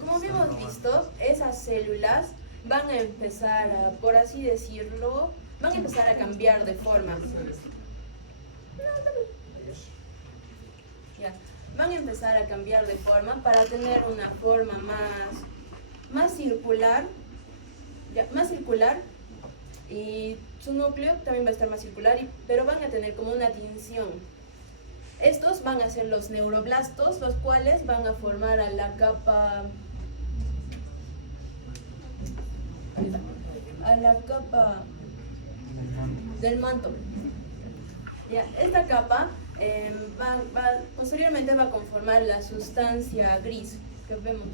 Como habíamos visto, esas células van a empezar a, por así decirlo, van a empezar a cambiar de forma. Ya. Van a empezar a cambiar de forma para tener una forma más circular, ya, más circular, y su núcleo también va a estar más circular, pero van a tener como una tinción. Estos van a ser los neuroblastos, los cuales van a formar a la capa del manto. Ya, esta capa posteriormente va a conformar la sustancia gris que vemos.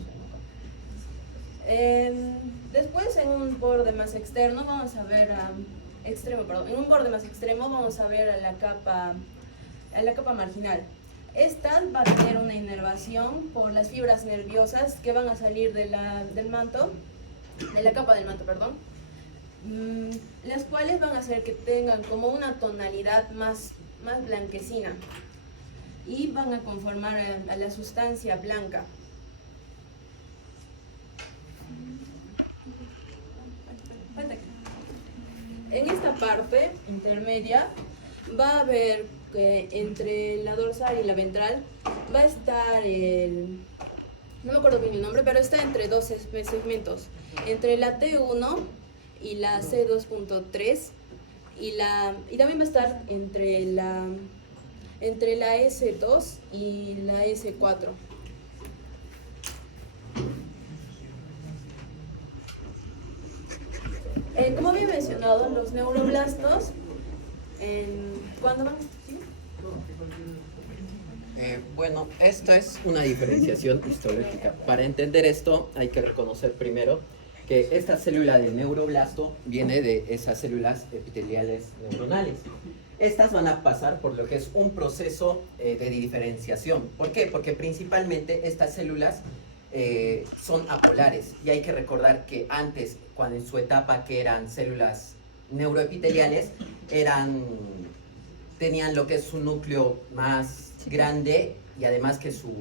Después, en un borde más externo vamos a ver en un borde más extremo vamos a ver a la capa marginal. Esta va a tener una inervación por las fibras nerviosas que van a salir de la capa del manto, perdón, las cuales van a hacer que tengan como una tonalidad más blanquecina y van a conformar a la sustancia blanca. En esta parte intermedia va a haber que entre la dorsal y la ventral va a estar no me acuerdo bien el nombre, pero está entre dos segmentos, entre la T1 y la C2.3 y también va a estar entre la S2 y la S4. Como había mencionado, los neuroblastos, ¿cuándo van? ¿Sí? Bueno, esto es una diferenciación histológica. Para entender esto hay que reconocer primero que esta célula del neuroblasto viene de esas células epiteliales neuronales. Estas van a pasar por lo que es un proceso de diferenciación. ¿Por qué? Porque principalmente estas células son apolares y hay que recordar que antes, cuando en su etapa que eran células neuroepiteliales, tenían lo que es un núcleo más grande y además que su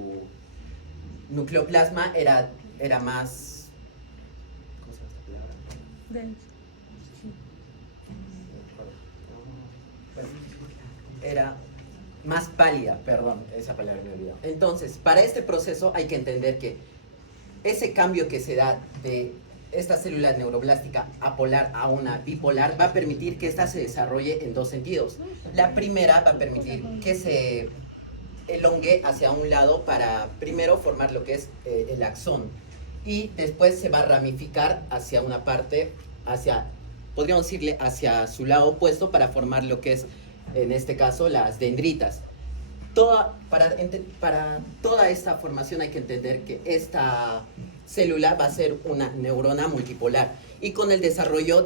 nucleoplasma era más... ¿Cómo se llama esta palabra? Bueno, era más pálida, perdón, esa palabra me olvidó. Entonces, para este proceso hay que entender que ese cambio que se da de esta célula neuroblástica apolar a una bipolar va a permitir que esta se desarrolle en dos sentidos. La primera va a permitir que se elongue hacia un lado para primero formar lo que es el axón y después se va a ramificar hacia una parte, podríamos decirle hacia su lado opuesto para formar lo que es en este caso las dendritas. Para toda esta formación hay que entender que esta célula va a ser una neurona multipolar y con el desarrollo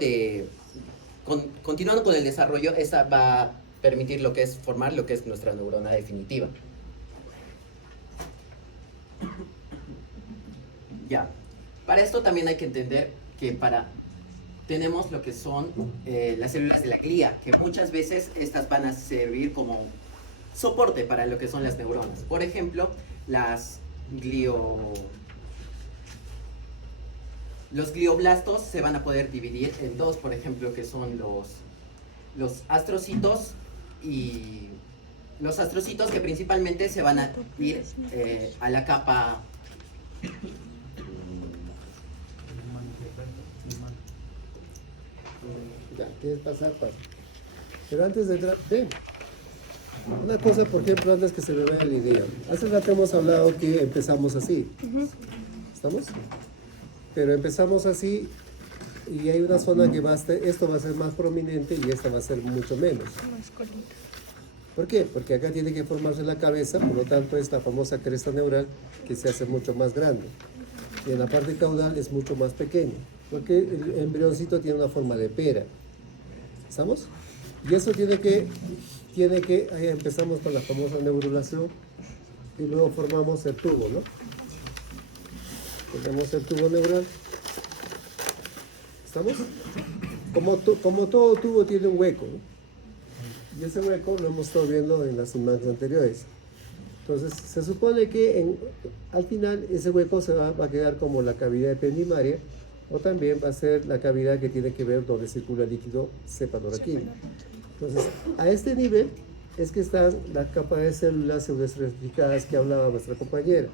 continuando con el desarrollo, esta va a permitir lo que es formar lo que es nuestra neurona definitiva. Ya, para esto también hay que entender que tenemos lo que son las células de la glía, que muchas veces estas van a servir como soporte para lo que son las neuronas. Por ejemplo, los glioblastos se van a poder dividir en dos, por ejemplo, que son los astrocitos y los astrocitos que principalmente se van a ir a la capa Ya, ¿quieres pasar? Pero antes de entrar, ven. Una cosa, por ejemplo, antes que se me vaya la idea. Hace rato hemos hablado que empezamos así. ¿Estamos? Pero empezamos así y hay una zona que esto va a ser más prominente y esta va a ser mucho menos. ¿Por qué? Porque acá tiene que formarse la cabeza, por lo tanto esta famosa cresta neural que se hace mucho más grande. Y en la parte caudal es mucho más pequeña, porque el embrioncito tiene una forma de pera. ¿Estamos? Y eso ahí empezamos con la famosa neurulación y luego formamos el tubo, ¿no? Formamos el tubo neural. ¿Estamos? Como todo tubo tiene un hueco, ¿no? Y ese hueco lo hemos estado viendo en las imágenes anteriores. Entonces, se supone que al final ese hueco va a quedar como la cavidad ependimaria, o también va a ser la cavidad que tiene que ver donde circula el líquido cefalorraquídeo. Entonces, a este nivel es que están las capas de células pseudoestratificadas que hablaba nuestra compañera.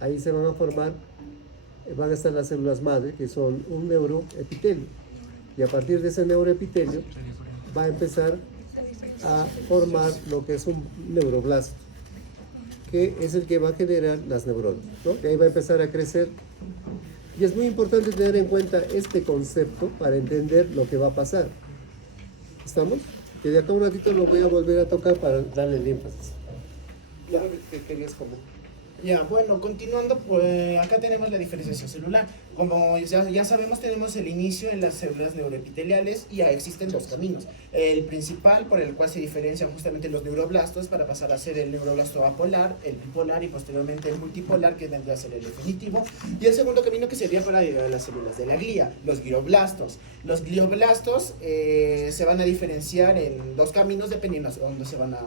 Ahí se van a formar, van a estar las células madre, que son un neuroepitelio. Y a partir de ese neuroepitelio va a empezar a formar lo que es un neuroblasto, que es el que va a generar las neuronas, ¿no? Y ahí va a empezar a crecer. Y es muy importante tener en cuenta este concepto para entender lo que va a pasar. ¿Estamos? Que de acá un ratito lo voy a volver a tocar para darle el énfasis. Ya, ¿qué querías como? Ya, bueno, continuando, pues acá tenemos la diferenciación celular. Como ya sabemos, tenemos el inicio en las células neuroepiteliales y ya existen dos caminos. El principal, por el cual se diferencian justamente los neuroblastos para pasar a ser el neuroblasto apolar, el bipolar y posteriormente el multipolar, que vendría a ser el definitivo. Y el segundo camino que sería para las células de la glía, los glioblastos. Los glioblastos se van a diferenciar en dos caminos dependiendo de dónde se van a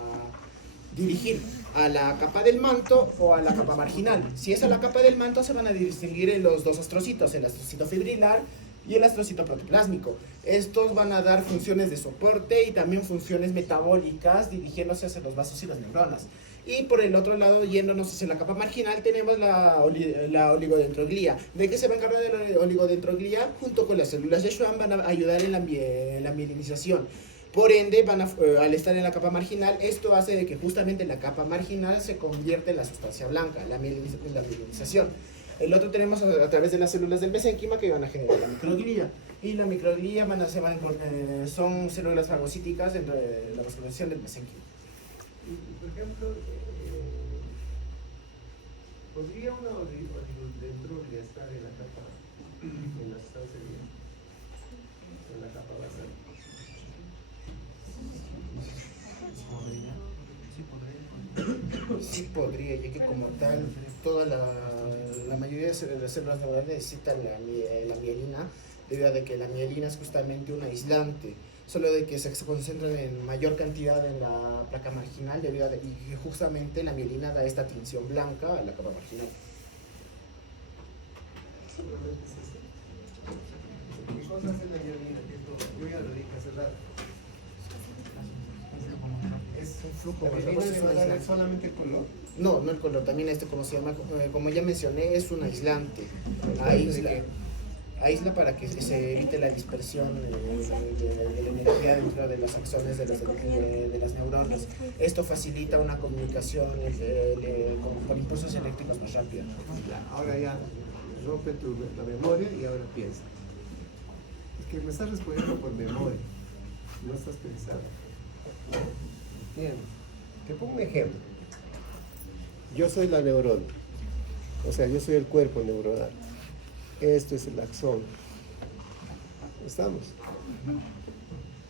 dirigir, a la capa del manto o a la capa marginal. Si es a la capa del manto, se van a distinguir en los dos astrocitos, el astrocito fibrilar y el astrocito protoplásmico. Estos van a dar funciones de soporte y también funciones metabólicas dirigiéndose hacia los vasos y las neuronas. Y por el otro lado, yéndonos hacia la capa marginal, tenemos la oligodendroglía. ¿De qué se va a encargar de la oligodendroglía? Junto con las células de Schwann van a ayudar en la mielinización. Por ende, al estar en la capa marginal, esto hace de que justamente la capa marginal se convierta en la sustancia blanca, la mielinización. El otro tenemos a través de las células del mesénquima que van a generar la microglía. Y la microglía son células fagocíticas dentro de la vascularización del mesénquima. Por ejemplo, ¿podría una oligodendroglía estar en la capa, en la sustancia viva, en la capa basal? Sí podría, ya que como tal, la mayoría de las células neurales necesitan la mielina, debido a de que la mielina es justamente un aislante, solo de que se concentran en mayor cantidad en la placa marginal, debido a y que justamente la mielina da esta tinción blanca a la capa marginal. ¿Qué cosa hace la mielina? Yo ya lo dije hace rato. ¿Es un flujo? ¿La mielina le va a dar solamente el color? No, no el color, también ¿cómo se llama? Como ya mencioné, es un aislante. Aísla para que se evite la dispersión de la energía dentro de los axones de las neuronas. Esto facilita una comunicación con impulsos eléctricos más rápidos. Ahora ya rompe la memoria y ahora piensa. Es que me estás respondiendo por memoria, no estás pensando. Bien, te pongo un ejemplo. Yo soy la neurona, o sea, yo soy el cuerpo neuronal. Esto es el axón. ¿Estamos?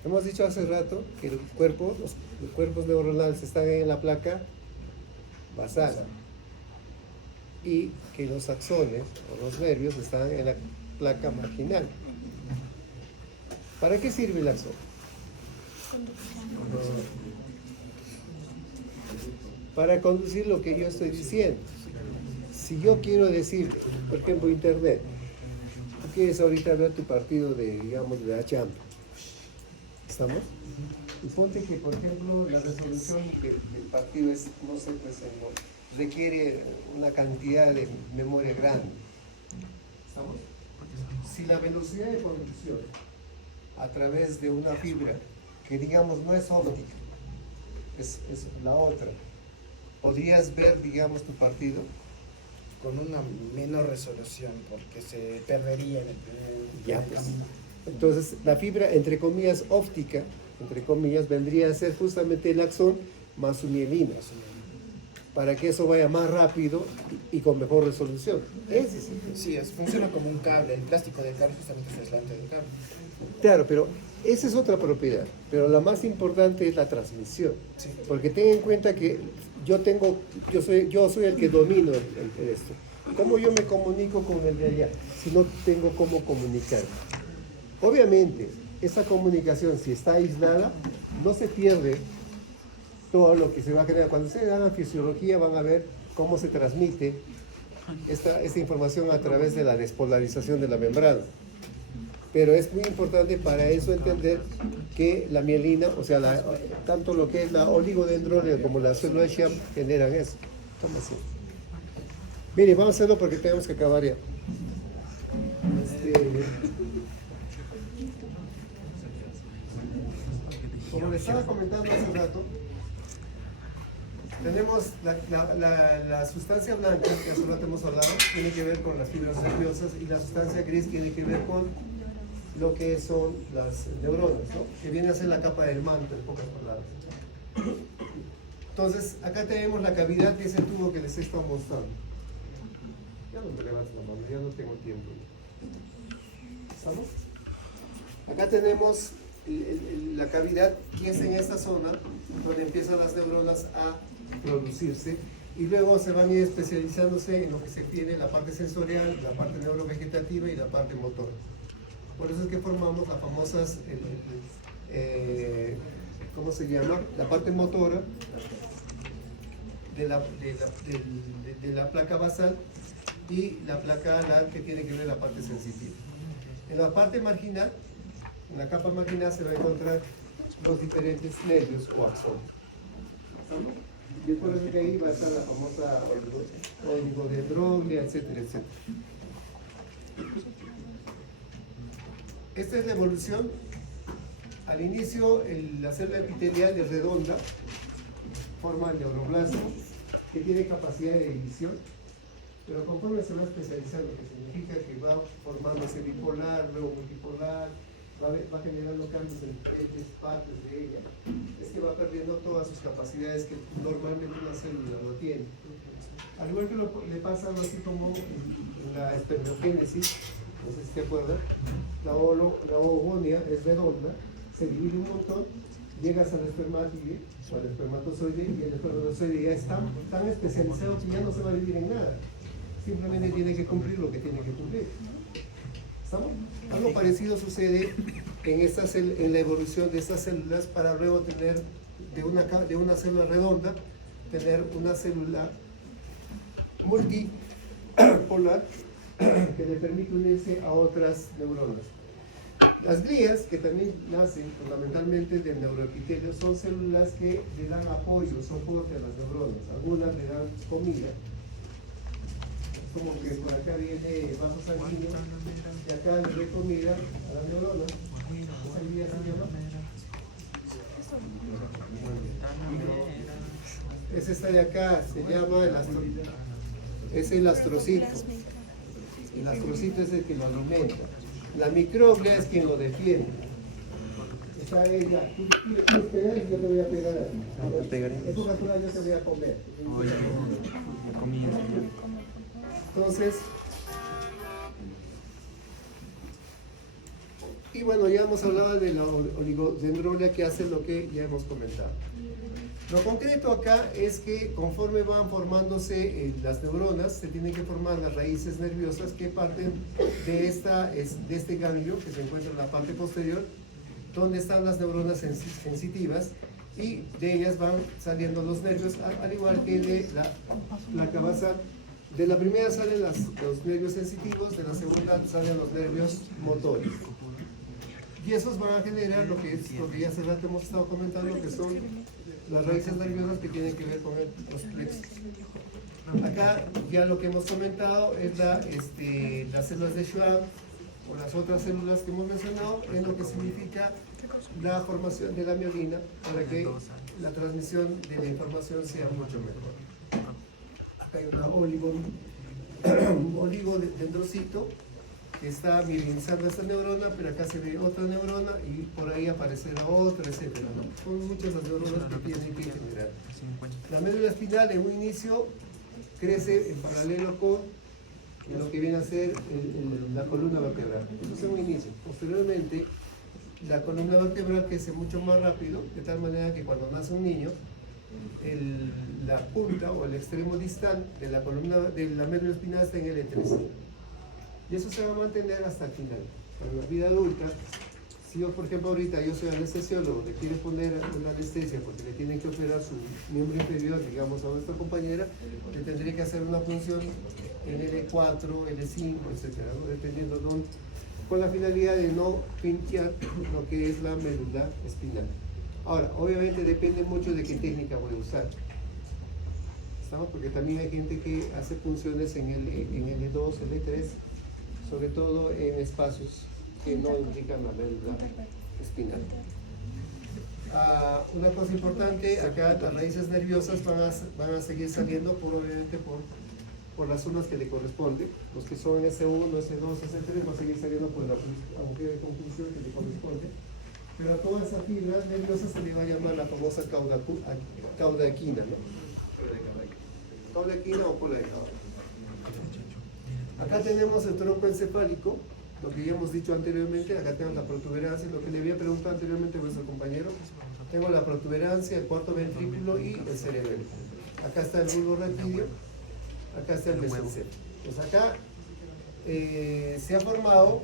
Hemos dicho hace rato que los cuerpos neuronales están en la placa basal y que los axones o los nervios están en la placa marginal. ¿Para qué sirve el axón? Para conducir lo que yo estoy diciendo. Si yo quiero decir, por ejemplo, internet, tú quieres ahorita ver tu partido de la Champions, ¿estamos? Y ponte que, por ejemplo, la resolución del partido es, no sé, pues requiere una cantidad de memoria grande, ¿estamos? Si la velocidad de conducción a través de una fibra, que digamos no es óptica, es la otra, podrías ver, digamos, tu partido con una menor resolución, porque se perdería en el camino. Entonces, la fibra, entre comillas, óptica, entre comillas, vendría a ser justamente el axón más su mielina, para que eso vaya más rápido y con mejor resolución. Sí, funciona como un cable, el plástico del cable justamente es aislante del cable. Claro, pero esa es otra propiedad, pero la más importante es la transmisión, sí. Porque ten en cuenta que yo soy el que domino esto. ¿Cómo yo me comunico con el de allá si no tengo cómo comunicar? Obviamente, esa comunicación, si está aislada, no se pierde todo lo que se va a generar. Cuando ustedes hagan fisiología van a ver cómo se transmite esta información a través de la despolarización de la membrana. Pero es muy importante para eso entender que la mielina, o sea, tanto lo que es la oligodendroglía como la célula Schwann generan eso. ¿Cómo así? Mire, vamos a hacerlo porque tenemos que acabar ya. Como les estaba comentando hace rato, tenemos la sustancia blanca, que hace rato hemos hablado, tiene que ver con las fibras nerviosas, y la sustancia gris tiene que ver con lo que son las neuronas, ¿no? Que viene a ser la capa del manto, en pocas palabras. Entonces, acá tenemos la cavidad, que es el tubo que les he estado mostrando. Ya no me levanto la mano, ya no tengo tiempo. ¿Estamos? Acá tenemos la cavidad, que es en esta zona donde empiezan las neuronas a producirse, y luego se van a ir especializándose en lo que se tiene la parte sensorial, la parte neurovegetativa y la parte motora. Por eso es que formamos las famosas, ¿cómo se llama? La parte motora de la placa basal y la placa alar, que tiene que ver la parte sensitiva. En la parte marginal, en la capa marginal, se va a encontrar los diferentes nervios o axones. Y es por eso que ahí va a estar la famosa oligodendroglía, etcétera, etcétera. Esta es la evolución. Al inicio, la célula epitelial es redonda, forma el neuroblasto, que tiene capacidad de división. pero conforme se va especializando, que significa que va formándose bipolar, luego multipolar, va generando cambios en diferentes partes de ella, es que va perdiendo todas sus capacidades que normalmente una célula lo tiene. Al igual que le pasa algo así como en la espermogénesis, no sé si se acuerdan, la oogonia es redonda, se divide un montón, llegas al espermátido o al espermatozoide, y el espermatozoide ya es tan especializado que ya no se va a dividir en nada, simplemente tiene que cumplir lo que tiene que cumplir. ¿Estamos? Algo parecido sucede en la evolución de estas células para luego tener de una célula redonda, tener una célula multipolar que le permite unirse a otras neuronas. Las glías, que también nacen fundamentalmente del neuroepitelio, son células que le dan apoyo, soporte a las neuronas. Algunas le dan comida, como que por acá viene vaso sanguíneo y acá le doy comida a la neurona. ¿Esa glía se llama? Es esta de acá, se llama es el astrocito. El astrocito es el que lo alimenta. La microglia es quien lo defiende. Esa es la. Tú quieres pegar y yo te voy a pegar a ti. No, te pegaré. En tu natural yo te voy a comer. Entonces, y bueno, ya hemos hablado de la oligodendrolia, que hace lo que ya hemos comentado. Lo concreto acá es que conforme van formándose las neuronas, se tienen que formar las raíces nerviosas que parten de este ganglio que se encuentra en la parte posterior, donde están las neuronas sensitivas, y de ellas van saliendo los nervios, al igual que de la cabeza. De la primera salen los nervios sensitivos, de la segunda salen los nervios motores. Y esos van a generar lo que ya hace rato hemos estado comentando, que son las raíces nerviosas que tienen que ver con los plexos. Acá ya lo que hemos comentado es las células de Schwann o las otras células que hemos mencionado, es lo que significa la formación de la mielina para que la transmisión de la información sea mucho mejor. Acá hay un oligodendrocito que está mielinizando esta neurona, pero acá se ve otra neurona y por ahí aparecerá otra, etc. ¿no? Son muchas las neuronas que tienen que generar. La médula espinal en un inicio crece en paralelo con lo que viene a ser la columna vertebral. Eso es en un inicio. Posteriormente, la columna vertebral crece mucho más rápido, de tal manera que cuando nace un niño, la punta o el extremo distal de la columna de la médula espinal está en L3. Y eso se va a mantener hasta el final. En la vida adulta, si yo, por ejemplo, ahorita yo soy anestesiólogo, le quiero poner una anestesia porque le tienen que operar su miembro inferior, digamos, a nuestra compañera, le tendría que hacer una punción en L4, L5, etc., ¿no? Dependiendo de dónde, con la finalidad de no pinchar lo que es la médula espinal. Ahora, obviamente depende mucho de qué técnica voy a usar. ¿Estamos? Porque también hay gente que hace punciones en L2, L3, sobre todo en espacios que no implican la médula espinal. Una cosa importante, acá las raíces nerviosas van a seguir saliendo obviamente por las zonas que le corresponden. Los que son S1, S2, S3 van a seguir saliendo por la agujero de conjunción que le corresponde. Pero a toda esa fibra nerviosa se le va a llamar la famosa caudaquina, ¿no? Caudaquina o cola de cauda. Acá tenemos el tronco encefálico, lo que ya hemos dicho anteriormente. Acá tenemos la protuberancia, lo que le había preguntado anteriormente a nuestro compañero. Tengo la protuberancia, el cuarto ventrículo y el cerebelo. Acá está el bulbo raquídeo, acá está el mesencéfalo. Pues acá se ha formado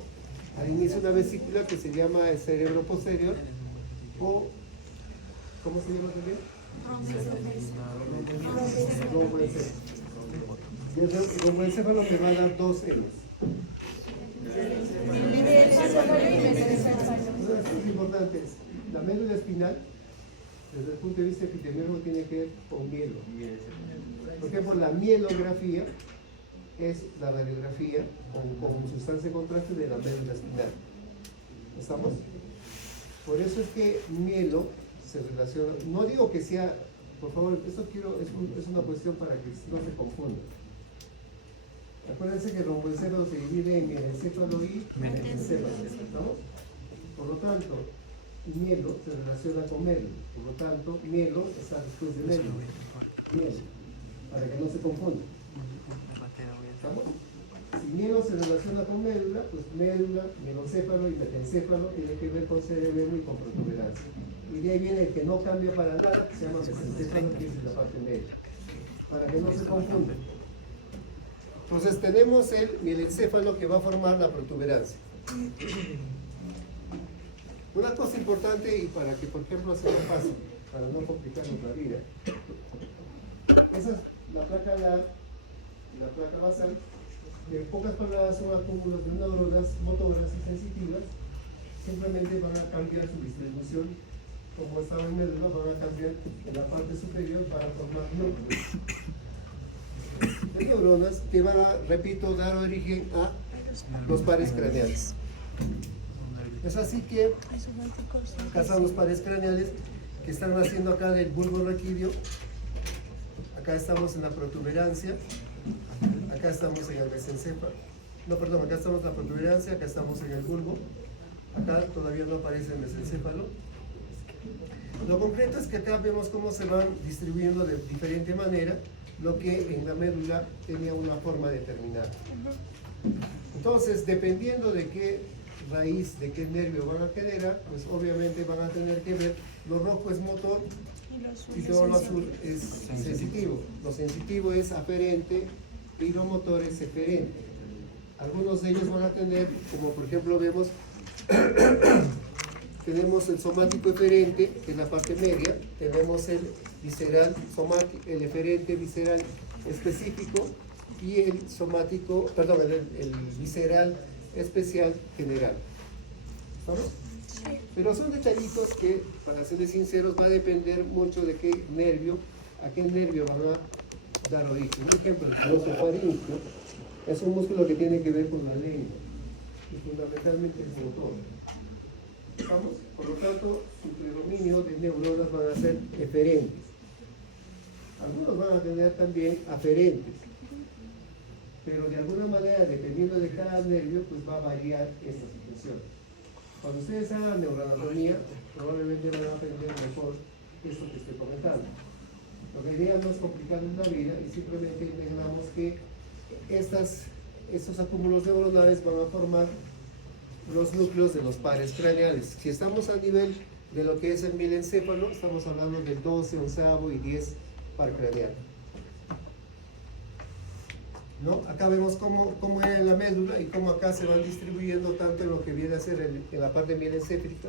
al inicio una vesícula que se llama el cerebro posterior, o ¿cómo se llama también? Romboencéfalo. Y el romboencéfalo me va a dar dos M's. Es importante. La médula espinal, desde el punto de vista epidemiológico, tiene que ver con mielo. Por ejemplo, la mielografía es la radiografía con sustancia de contraste de la médula espinal. ¿Estamos? Por eso es que mielo se relaciona, no digo que sea, por favor, esto es una cuestión para que no se confunda. Acuérdense que el romboencéfalo se divide en mielencéfalo y metencéfalo, ¿no? Por lo tanto, mielo se relaciona con melo, por lo tanto, mielo está después de melo. Mielo, para que no se confunda. ¿Estamos? Si mielo se relaciona con médula, pues médula, mielocéfalo y metencéfalo tiene que ver con cerebelo y con protuberancia. Y de ahí viene el que no cambia para nada, que se llama mesencéfalo, que es la parte media. Para que no se confunda. Entonces tenemos el mielencéfalo que va a formar la protuberancia. Una cosa importante, y para que por ejemplo sea fácil, para no complicarnos la vida, esa es la placa basal, que en pocas palabras son acúmulos de neuronas motoras y sensitivas, simplemente van a cambiar su distribución, como estaba en médula, van a cambiar en la parte superior para formar núcleos de neuronas que van a, repito, dar origen a los pares craneales. Es así que acá están los pares craneales que están naciendo acá del bulbo raquídeo. Acá estamos en la protuberancia, acá estamos en el mesencéfalo, no, perdón, acá estamos en la protuberancia, acá estamos en el bulbo, acá todavía no aparece el mesencéfalo. Lo concreto es que acá vemos cómo se van distribuyendo de diferente manera, lo que en la médula tenía una forma determinada. Entonces, dependiendo de qué raíz, de qué nervio van a generar, pues obviamente van a tener que ver, lo rojo es motor y todo lo azul es sensitivo. Lo sensitivo es aferente y lo motor es eferente. Algunos de ellos van a tener, como por ejemplo vemos, tenemos el somático eferente, que es la parte media, tenemos el visceral somático, el eferente visceral específico y el somático, perdón, el visceral especial general. ¿Estamos? Pero son detallitos que, para serles sinceros, va a depender mucho de qué nervio, a qué nervio van a dar origen. Por ejemplo, el glosofaríngeo es un músculo que tiene que ver con la lengua y fundamentalmente el motor. ¿Estamos? Por lo tanto, su predominio de neuronas van a ser eferentes. Algunos van a tener también aferentes, pero de alguna manera, dependiendo de cada nervio, pues va a variar esta situación. Cuando ustedes hagan neuroanatomía, probablemente van a aprender mejor esto que estoy comentando. Lo que idea no es complicarles la vida y simplemente entendamos que estos acúmulos neuronales van a formar los núcleos de los pares craneales. Si estamos a nivel de lo que es el mielencéfalo, estamos hablando del 12, 11 y 10 par craneal. ¿No? Acá vemos cómo era en la médula y cómo acá se van distribuyendo tanto en lo que viene a ser en la parte mielencéfrica,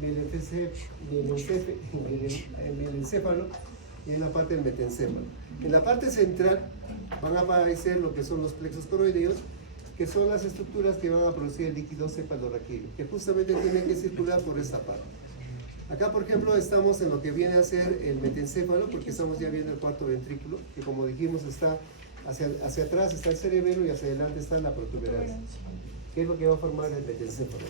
mielencéfalo y en la parte del metencéfalo. En la parte central van a aparecer lo que son los plexos coroideos, que son las estructuras que van a producir el líquido cefalorraquídeo, que justamente tienen que circular por esta parte. Acá, por ejemplo, estamos en lo que viene a ser el metencéfalo, porque estamos ya viendo el cuarto ventrículo, que como dijimos está hacia atrás está el cerebelo y hacia adelante está la protuberancia. ¿Qué es lo que va a formar el metencéfalo?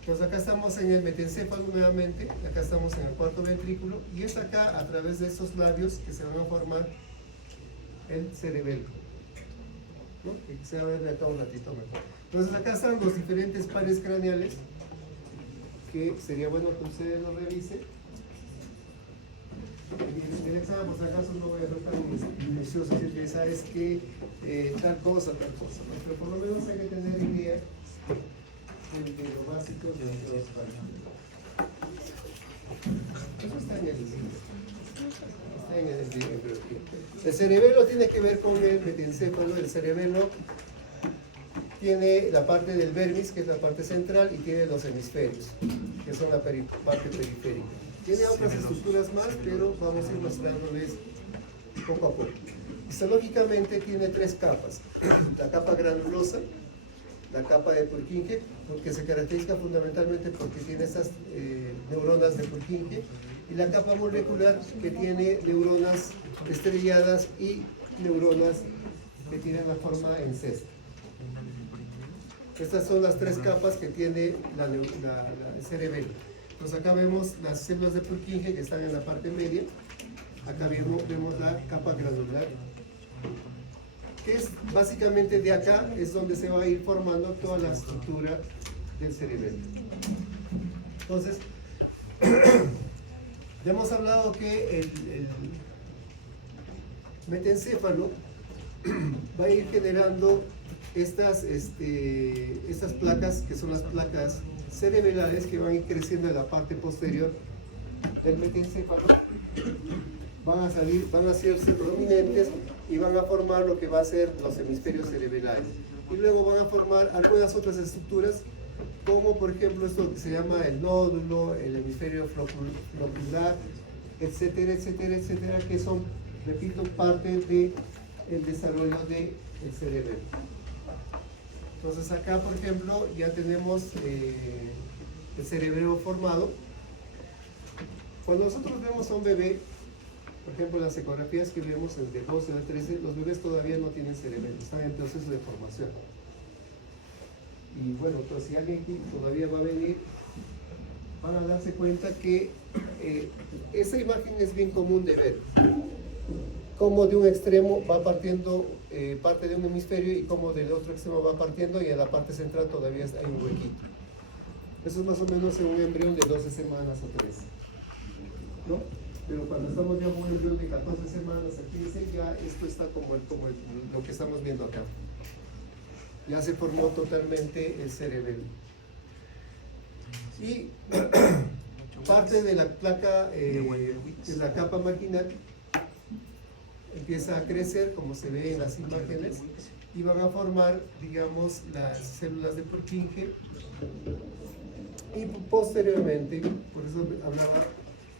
Entonces acá estamos en el metencéfalo nuevamente, acá estamos en el cuarto ventrículo y es acá a través de estos labios que se van a formar el cerebelo, ¿no? Que se va a ver de acá un ratito mejor. Entonces acá están los diferentes pares craneales que sería bueno que ustedes lo revisen. En el examen, por si acaso, no voy a ser tan minucioso, decir que sabes que tal cosa, ¿no? Pero por lo menos hay que tener idea de lo básico de los pares. Eso está en el libro. Está en el libro. El cerebelo tiene que ver con el metencéfalo. El cerebelo tiene la parte del vermis, que es la parte central, y tiene los hemisferios, que son la parte periférica. Tiene otras estructuras más, pero vamos a ir mostrándoles poco a poco. Histológicamente tiene tres capas. La capa granulosa, la capa de Purkinje, porque se caracteriza fundamentalmente porque tiene estas neuronas de Purkinje, y la capa molecular, que tiene neuronas estrelladas y neuronas que tienen la forma en cesta. Estas son las tres capas que tiene el cerebelo. Entonces acá vemos las células de Purkinje que están en la parte media. acá vemos la capa granular, que es básicamente de acá, es donde se va a ir formando toda la estructura del cerebelo. Entonces, ya hemos hablado que el metencéfalo va a ir generando estas placas, que son las placas cerebelales, que van a ir creciendo en la parte posterior del metencéfalo, van a hacerse prominentes y van a formar lo que va a ser los hemisferios cerebelales. Y luego van a formar algunas otras estructuras, como por ejemplo esto que se llama el nódulo, el hemisferio flocular, etcétera, etcétera, etcétera, que son, repito, parte del desarrollo del cerebelo. Entonces acá, por ejemplo, ya tenemos el cerebelo formado. Cuando nosotros vemos a un bebé, por ejemplo, en las ecografías que vemos de 12 a 13, los bebés todavía no tienen cerebelo, están en proceso de formación. Y bueno, pues si alguien aquí todavía va a venir, van a darse cuenta que esa imagen es bien común de ver. Como de un extremo va partiendo parte de un hemisferio y como del otro extremo va partiendo, y en la parte central todavía hay un huequito. Eso es más o menos en un embrión de 12 semanas o 13, ¿no? Pero cuando estamos ya en un embrión de 14 semanas a 15, ya esto está como lo que estamos viendo acá. Ya se formó totalmente el cerebelo. Y parte de la placa, de la capa marginal, empieza a crecer, como se ve en las imágenes, y van a formar, digamos, las células de Purkinje. Y posteriormente, por eso hablaba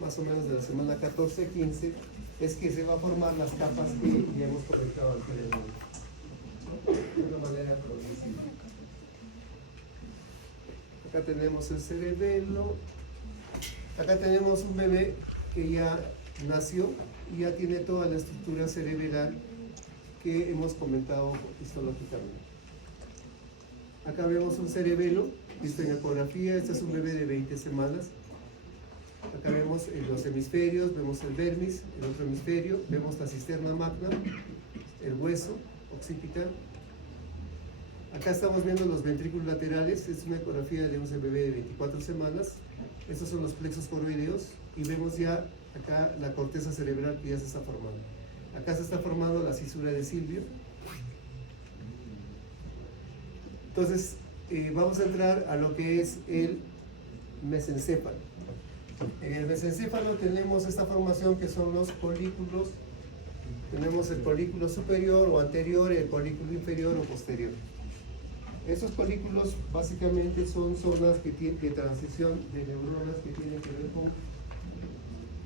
más o menos de la semana 14-15, es que se va a formar las capas que ya hemos comentado anteriormente, de una manera progresiva. Acá tenemos el cerebelo, acá tenemos un bebé que ya nació y ya tiene toda la estructura cerebral que hemos comentado histológicamente. Acá vemos un cerebelo visto en ecografía. Este es un bebé de 20 semanas. Acá vemos los hemisferios, vemos el vermis, el otro hemisferio, vemos la cisterna magna, el hueso occipital. Acá estamos viendo los ventrículos laterales. Es una ecografía de un bebé de 24 semanas. Estos son los plexos coroideos y vemos ya acá la corteza cerebral que ya se está formando. Acá se está formando la cisura de Silvio. Entonces, vamos a entrar a lo que es el mesencéfalo. En el mesencéfalo tenemos esta formación que son los colículos. Tenemos el colículo superior o anterior y el colículo inferior o posterior. Esos colículos básicamente son zonas de transición de neuronas que tienen que ver con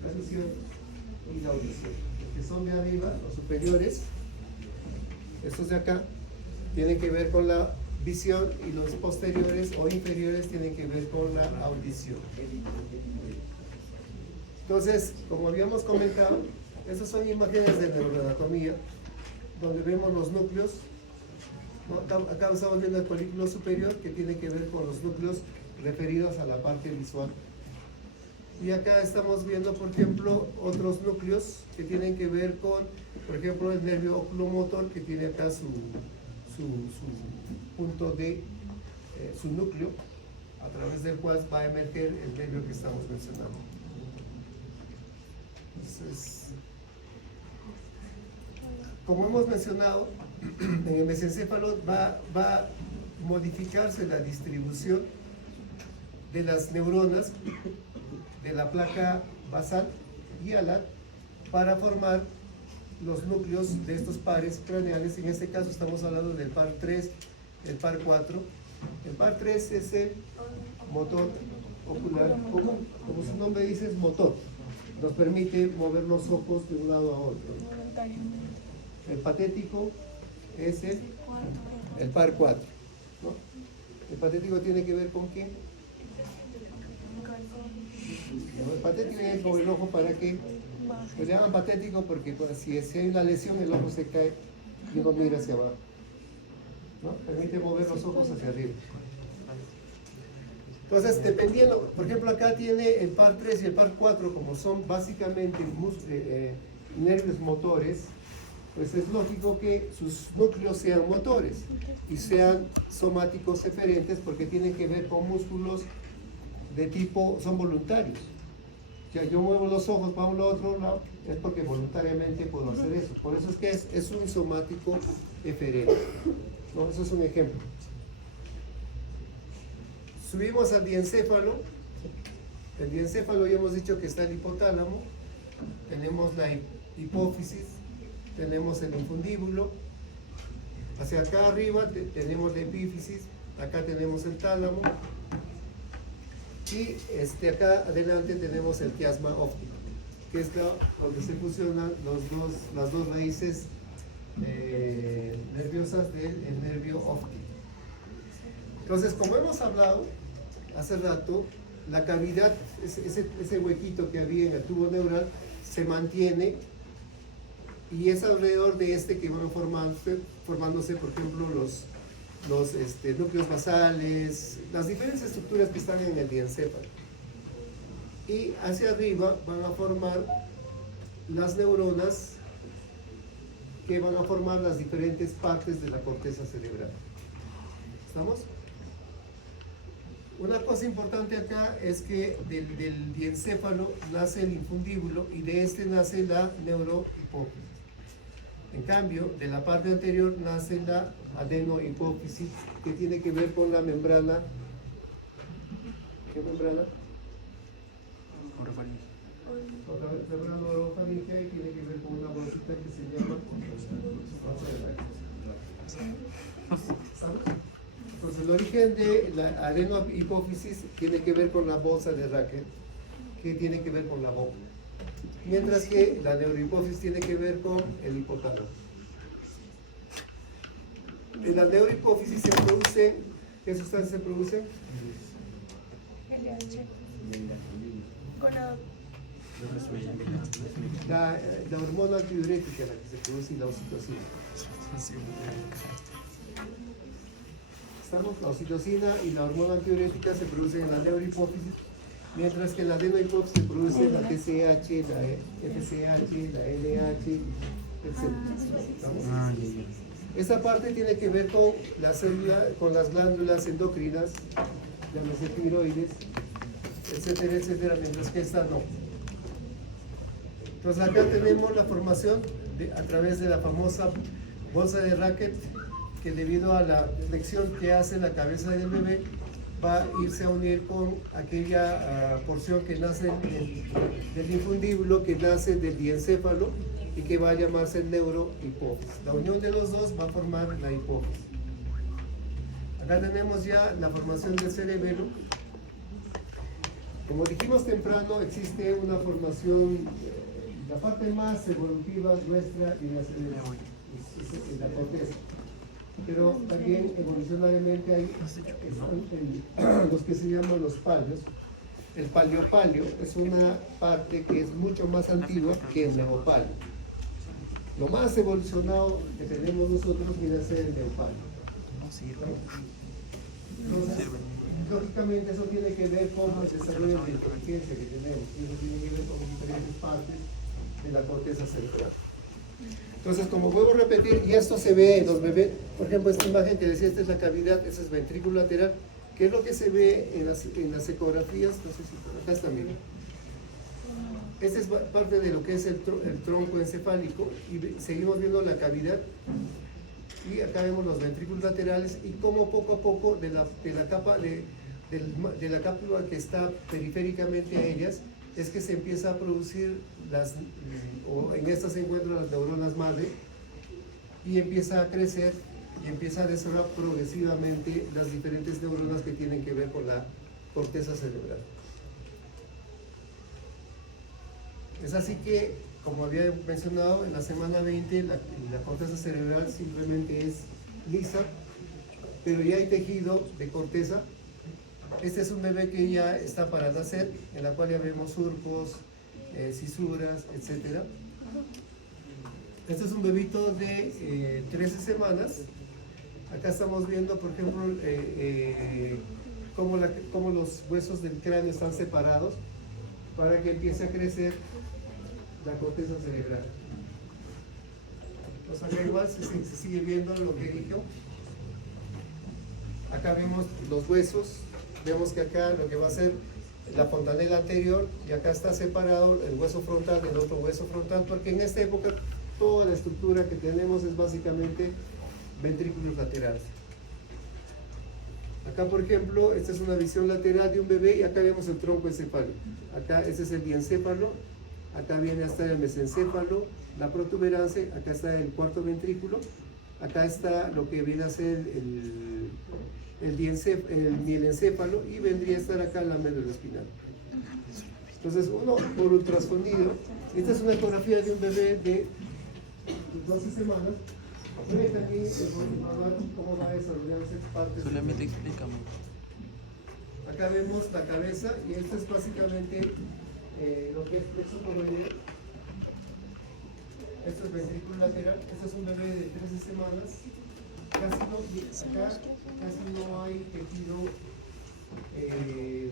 la visión y la audición. Los que son de arriba, los superiores, estos de acá, tienen que ver con la visión, y los posteriores o inferiores tienen que ver con la audición. Entonces, como habíamos comentado, estas son imágenes de neuroanatomía, donde vemos los núcleos, ¿no? Acá estamos viendo el colículo superior, que tiene que ver con los núcleos referidos a la parte visual. Y acá estamos viendo, por ejemplo, otros núcleos que tienen que ver con, por ejemplo, el nervio oculomotor, que tiene acá su punto de su núcleo, a través del cual va a emerger el nervio que estamos mencionando. Entonces, como hemos mencionado, en el mesencéfalo va a modificarse la distribución de las neuronas de la placa basal y alar para formar los núcleos de estos pares craneales. En este caso estamos hablando del par 3, el par 4. El par 3 es el motor ocular, como su nombre dice, es motor. Nos permite mover los ojos de un lado a otro. El patético es el par 4, ¿no? El patético tiene que ver con qué. El patético es con el ojo para que, pues le llaman patético porque pues, si hay una lesión el ojo se cae y uno mira hacia abajo, ¿no? Permite mover los ojos hacia arriba. Entonces, dependiendo, por ejemplo acá tiene el par 3 y el par 4, como son básicamente nervios motores, pues es lógico que sus núcleos sean motores y sean somáticos eferentes porque tienen que ver con músculos de tipo, son voluntarios. O sea, yo muevo los ojos para un otro lado, es porque voluntariamente puedo hacer eso. Por eso es que es un somático eferente. ¿No? Eso es un ejemplo. Subimos al diencéfalo. El diencéfalo ya hemos dicho que está el hipotálamo, tenemos la hipófisis, tenemos el infundíbulo, hacia acá arriba tenemos la epífisis, acá tenemos el tálamo y acá adelante tenemos el quiasma óptico, que es donde se fusionan las dos raíces nerviosas del nervio óptico. Entonces, como hemos hablado hace rato, la cavidad, ese huequito que había en el tubo neural, se mantiene y es alrededor de que van formándose, por ejemplo, los núcleos basales, las diferentes estructuras que están en el diencéfalo. Y hacia arriba van a formar las neuronas que van a formar las diferentes partes de la corteza cerebral. ¿Estamos? Una cosa importante acá es que del diencéfalo nace el infundíbulo y de nace la neurohipófisis. En cambio, de la parte anterior nace la adenohipófisis, que tiene que ver con la membrana. ¿Qué membrana? Otra vez, membrana orofaringea, y tiene que ver con una bolsita que se llama. ¿Sabes? Entonces, el origen de la adenohipófisis tiene que ver con la bolsa de Raquel, que tiene que ver con la boca. Mientras que la neurohipófisis tiene que ver con el hipotálamo. En la neurohipófisis se produce, ¿qué sustancias se producen? LH. La hormona antidiurética, la que se produce, y la oxitocina. La oxitocina y la hormona antidiurética se producen en la neurohipófisis, mientras que en la adenohipófisis se produce la TSH, la FSH, la LH, etc. Esa parte tiene que ver con la célula, con las glándulas endocrinas, llámese tiroides, etcétera, etcétera, mientras que esta no. Entonces acá tenemos la formación a través de la famosa bolsa de Racket, que debido a la flexión que hace la cabeza del bebé va a irse a unir con aquella porción que nace del infundíbulo, que nace del diencéfalo y que va a llamarse neurohipófisis. La unión de los dos va a formar la hipófisis. Acá tenemos ya la formación del cerebelo. Como dijimos temprano, existe una formación, la parte más evolutiva nuestra y la corteza. Pero también evolucionariamente hay los que se llaman los palios. El paleopalio es una parte que es mucho más antigua que el neopalio. Lo más evolucionado que tenemos nosotros viene a ser el neopalio. Entonces, lógicamente eso tiene que ver con el desarrollo de la inteligencia que tenemos, y eso tiene que ver con diferentes partes de la corteza cerebral. Entonces, como vuelvo a repetir, y esto se ve en los bebés, por ejemplo, esta imagen que decía, esta es la cavidad, esa es ventrículo lateral, que es lo que se ve en las ecografías, no sé si acá está, miren. Esta es parte de lo que es el tronco encefálico, y seguimos viendo la cavidad, y acá vemos los ventrículos laterales, y cómo poco a poco de la cápsula que está periféricamente a ellas, es que se empieza a producir o en estas se encuentran las neuronas madre, y empieza a crecer y empieza a desarrollar progresivamente las diferentes neuronas que tienen que ver con la corteza cerebral. Es así que, como había mencionado, en la semana 20 la corteza cerebral simplemente es lisa, pero ya hay tejido de corteza. Este es un bebé que ya está para nacer, en la cual ya vemos surcos, cisuras, etc. Este es un bebito de 13 semanas. Acá estamos viendo, por ejemplo, cómo los huesos del cráneo están separados para que empiece a crecer la corteza cerebral. Entonces acá igual se sigue viendo lo que dijo. Acá vemos los huesos, vemos que acá lo que va a ser la fontanela anterior y acá está separado el hueso frontal del otro hueso frontal, porque en esta época toda la estructura que tenemos es básicamente ventrículos laterales. Acá, por ejemplo, esta es una visión lateral de un bebé y acá vemos el tronco encefálico. Acá ese es el diencéfalo, acá viene hasta el mesencéfalo, la protuberancia, acá está el cuarto ventrículo, acá está lo que viene a ser el mielencéfalo y vendría a estar acá la médula espinal. Entonces, uno por ultrasonido, esta es una ecografía de un bebé de 12 semanas. Ve también cómo va desarrollándose partes. Solamente explícame. Acá vemos la cabeza y esto es básicamente lo que es plexo coroideo. Esto es ventrículo lateral. Este es un bebé de 13 semanas. Casi no hay tejido, no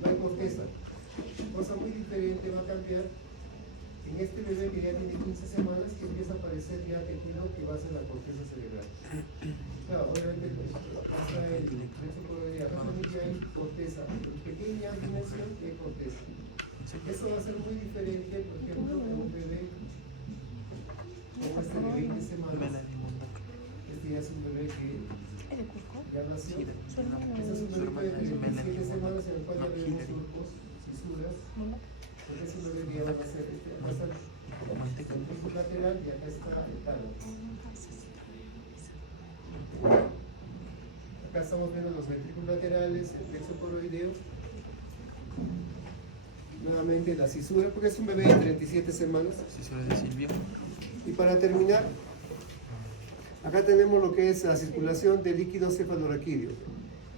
hay corteza. Cosa muy diferente va a cambiar en este bebé que ya tiene 15 semanas, que empieza a aparecer ya tejido que va a ser la corteza cerebral. Claro, obviamente pasa el plexo coroideo, ya hay corteza, en pequeña dimensión que hay corteza. Eso va a ser muy diferente, por ejemplo, en un bebé como este de 20 semanas. Este ya es un bebé que ya nació. Este es un bebé de 27 semanas en el cual ya vemos surcos, fisuras. Porque es un bebé que ya va a ser el plexo lateral y acá está el tálamo. Acá estamos viendo los ventrículos laterales, el plexo coroideo. Nuevamente la cisura, porque es un bebé de 37 semanas. Cisura de Silvio. Y para terminar, acá tenemos lo que es la circulación del líquido cefalorraquídeo.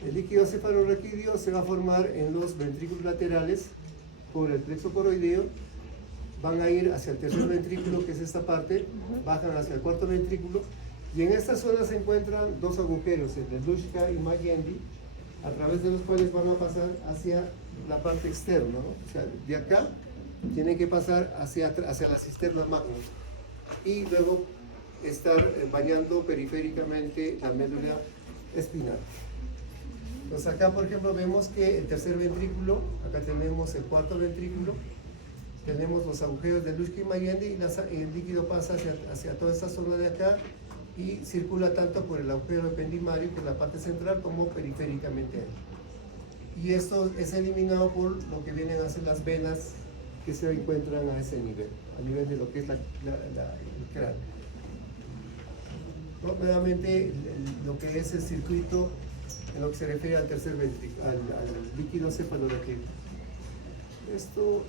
El líquido cefalorraquídeo se va a formar en los ventrículos laterales por el plexo coroideo, van a ir hacia el tercer ventrículo, que es esta parte, bajan hacia el cuarto ventrículo, y en esta zona se encuentran dos agujeros, el de Luschka y Magendie, a través de los cuales van a pasar hacia la parte externa, ¿no? O sea, de acá tienen que pasar hacia la cisterna magna y luego estar bañando periféricamente la médula espinal. Entonces acá, por ejemplo, vemos que el tercer ventrículo, acá tenemos el cuarto ventrículo, tenemos los agujeros de Luschka y Magendie y el líquido pasa hacia toda esta zona de acá y circula tanto por el agujero ependimario, que es la parte central, como periféricamente ahí. Y esto es eliminado por lo que vienen a ser las venas que se encuentran a ese nivel, a nivel de lo que es el cráneo. ¿No? Nuevamente, lo que es el circuito en lo que se refiere al tercer ventrículo, al líquido cefalorraquídeo. Esto,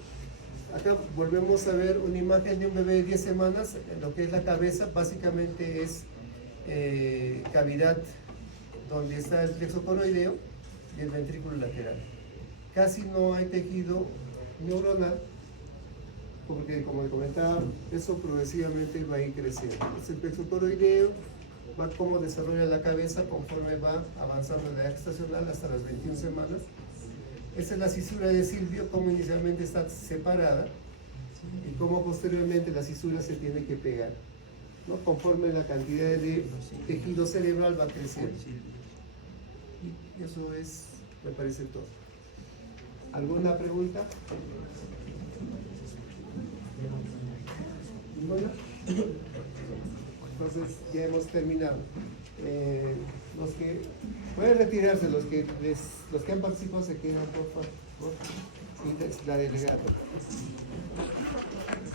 acá volvemos a ver una imagen de un bebé de 10 semanas, en lo que es la cabeza, básicamente es cavidad donde está el plexo coroideo y el ventrículo lateral. Casi no hay tejido neuronal, porque como le comentaba, eso progresivamente va a ir creciendo. Es el plexo coroideo, va como desarrolla la cabeza conforme va avanzando en la edad gestacional hasta las 21 semanas. Esta es la cisura de Silvio, como inicialmente está separada y cómo posteriormente la cisura se tiene que pegar, ¿no? Conforme la cantidad de tejido cerebral va creciendo. Y eso es, me parece todo. ¿Alguna pregunta? ¿Ninguna? Entonces ya hemos terminado. Los que pueden retirarse, los que han participado se quedan, por favor. Y la delegada.